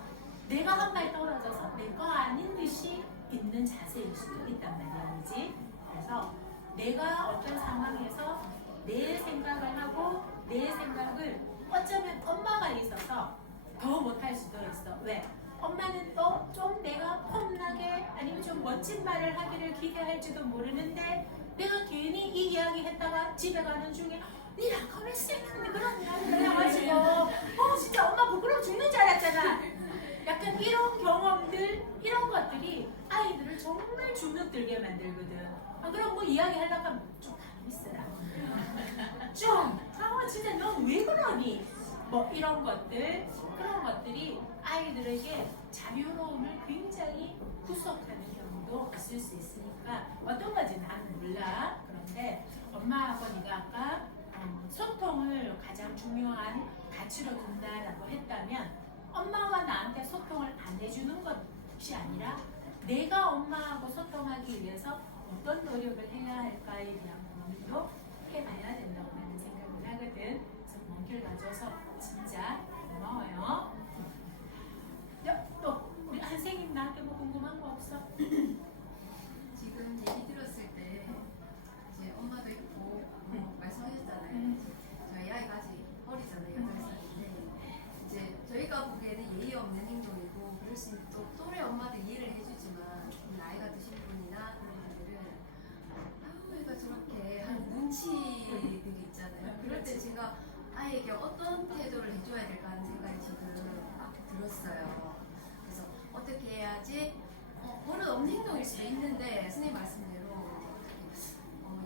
내가 한 발 떨어져서 내 거 아닌 듯이 있는 자세일 수도 있단 말이지. 그래서 내가 어떤 상황에서 내 생각을 하고 내 생각을 어쩌면 엄마가 있어서 더 못할 수도 있어. 왜? 엄마는 또 좀 내가 폼나게 아니면 좀 멋진 말을 하기를 기대할지도 모르는데 내가 괜히 이 이야기 했다가 집에 가는 중에 니 아까 왜 쓸데없는 그런 이야기를 해가지고 진짜 엄마 부끄러워 죽는 줄 알았잖아. 약간 이런 경험들, 이런 것들이 아이들을 정말 주눅들게 만들거든. 그럼 뭐 이야기 하다가 좀 가만히 있어라. 진짜 너 왜 그러니? 뭐 이런 것들, 그런 것들이 아이들에게 자유로움을 굉장히 구속하는 경우도 있을 수 있으니까 어떤 건지 나는 몰라. 그런데 엄마하고 네가 아까 소통을 가장 중요한 가치로 둔다라고 했다면 엄마가 나한테 소통을 안 해주는 것이 아니라 내가 엄마하고 소통하기 위해서 어떤 노력을 해야 할까에 대한 고민도 해봐야 된다고 하는 생각을 하거든. 그래서 먼길 가져서 진짜 고마워요. 또 우리 선생님 나한테 뭐 궁금한 거 없어? 지금 얘기 들었을 때 이제 엄마도 있고 말씀하셨잖아요. 저희 아이가 아직 어리잖아요. 8살인데 이제 저희가 보기에는 예의 없는 행동이고 그럴 수 있는 또 또래 엄마들 이해를 해주지만 좀 나이가 드신 분이나 그런 분들은 얘가 저렇게 하는 눈치들이 있잖아요. 그럴 때 제가 아이에게 어떤 태도를 해줘야 될까 하는 생각이 지금 막 들었어요. 그래서 어떻게 해야지 버릇 없는 행동일 수도 있는데 선생님 말씀대로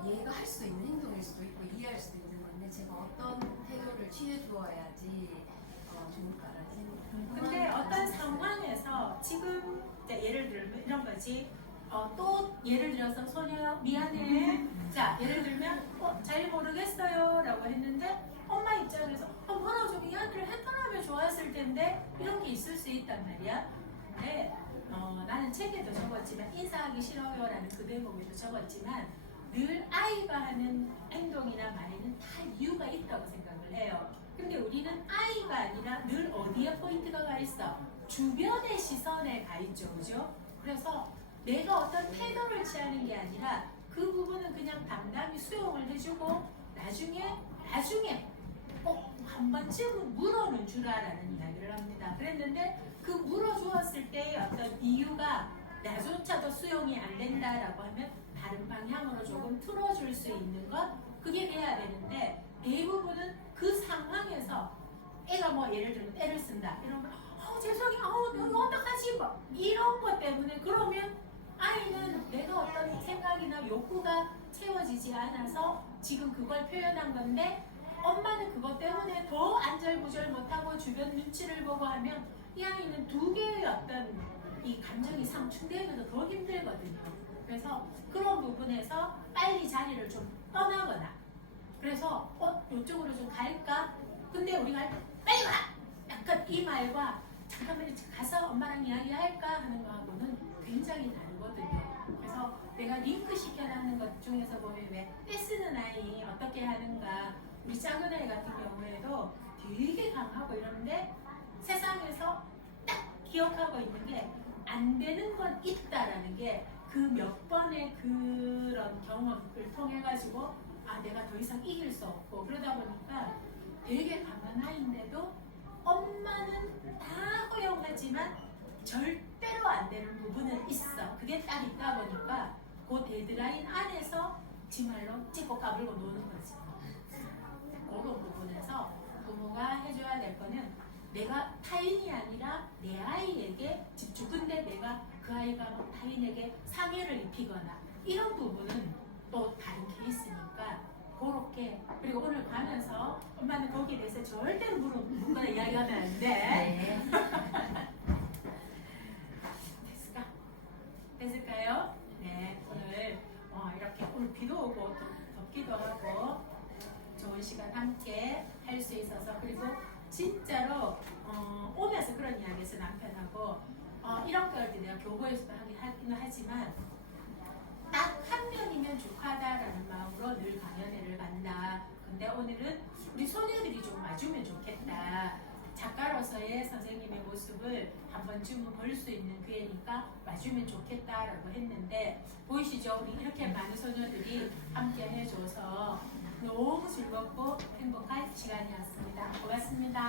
얘가 할 수 있는 행동일 수도 있고 이해할 수도 있는 건데 제가 어떤 태도를 취해 주어야지 좋을까라는 생각. 근데 어떤 상황에서 지금 예를 들면 이런 거지. 또 예를 들어서 소녀 미안해. 자 예를 들면 잘 모르겠어요 라고 했는데 엄마 입장에서 뭐라고 좀 이야기를 했더라면 좋았을 텐데 이런 게 있을 수 있단 말이야. 근데 나는 책에도 적었지만 인사하기 싫어요 라는 그 대목에도 적었지만 늘 아이가 하는 행동이나 말에는 다 이유가 있다고 생각을 해요. 근데 우리는 아이가 아니라 늘 어디에 포인트가 가 있어? 주변의 시선에 가 있죠. 그죠? 그래서 내가 어떤 태도를 취하는 게 아니라 그 부분은 그냥 담담히 수용을 해주고 나중에 꼭 한 번쯤은 물어는 주라라는 이야기를 합니다. 그랬는데 그 물어주었을 때의 어떤 이유가 나조차도 수용이 안 된다라고 하면 다른 방향으로 조금 틀어줄 수 있는 것 그게 돼야 되는데 대부분은 그 상황에서 애가 뭐 예를 들면 애를 쓴다 이러면 죄송해요 이거 어떡하지 뭐 이런 것 때문에 그러면 아이는 내가 어떤 생각이나 욕구가 채워지지 않아서 지금 그걸 표현한 건데 엄마는 그것 때문에 더 안절부절 못하고 주변 눈치를 보고 하면 이 아이는 두 개의 어떤 이 감정이 상충되면서 더 힘들거든요. 그래서 그런 부분에서 빨리 자리를 좀 떠나거나 그래서 이쪽으로 좀 갈까? 근데 우리가 빨리 와! 약간 이 말과 잠깐만 가서 엄마랑 이야기할까 하는 거하고는 굉장히 다르거든요. 그래서 내가 링크 시켜놨는 것 중에서 보면 왜 떼쓰는 아이 어떻게 하는가 우리 작은 아이 같은 경우에도 되게 강하고 이러는데 세상에서 딱 기억하고 있는 게 안 되는 건 있다라는 게 그 몇 번의 그런 경험을 통해 가지고 내가 더 이상 이길 수 없고 그러다 보니까 되게 강한 아이인데도 엄마는 다 허용하지만 절대로 안 되는 부분은 있어. 그게 딱 있다 보니까 그 데드라인 안에서 정말로 찍고 까불고 노는 거지. 그런 부분에서 부모가 해줘야 될 거는 내가 타인이 아니라 내 아이에게 집중. 근데 내가 그 아이가 타인에게 상해를 입히거나 이런 부분은 또 다른 케이스니까 그렇게. 그리고 오늘 가면서 엄마는 거기에 대해서 절대로 묻거나 이야기하면 안 돼. 네. 됐을까요? 네, 오늘 이렇게 오늘 비도 오고 덥기도 하고 좋은 시간 함께 할 수 있어서 그리고 진짜로 오면서 그런 이야기에서 남편하고 이런 걸 내가 교보에서도 하긴 하지만 딱 한 명이면 족하다라는 마음으로 늘 강연회를 간다. 근데 오늘은 우리 소녀들이 좀 와주면 좋겠다. 작가로서의 선생님의 모습을 한 번쯤은 볼 수 있는 기회니까 와주면 좋겠다라고 했는데 보이시죠? 우리 이렇게 많은 소녀들이 함께 해줘서 너무 즐겁고 행복한 시간이었습니다. 고맙습니다.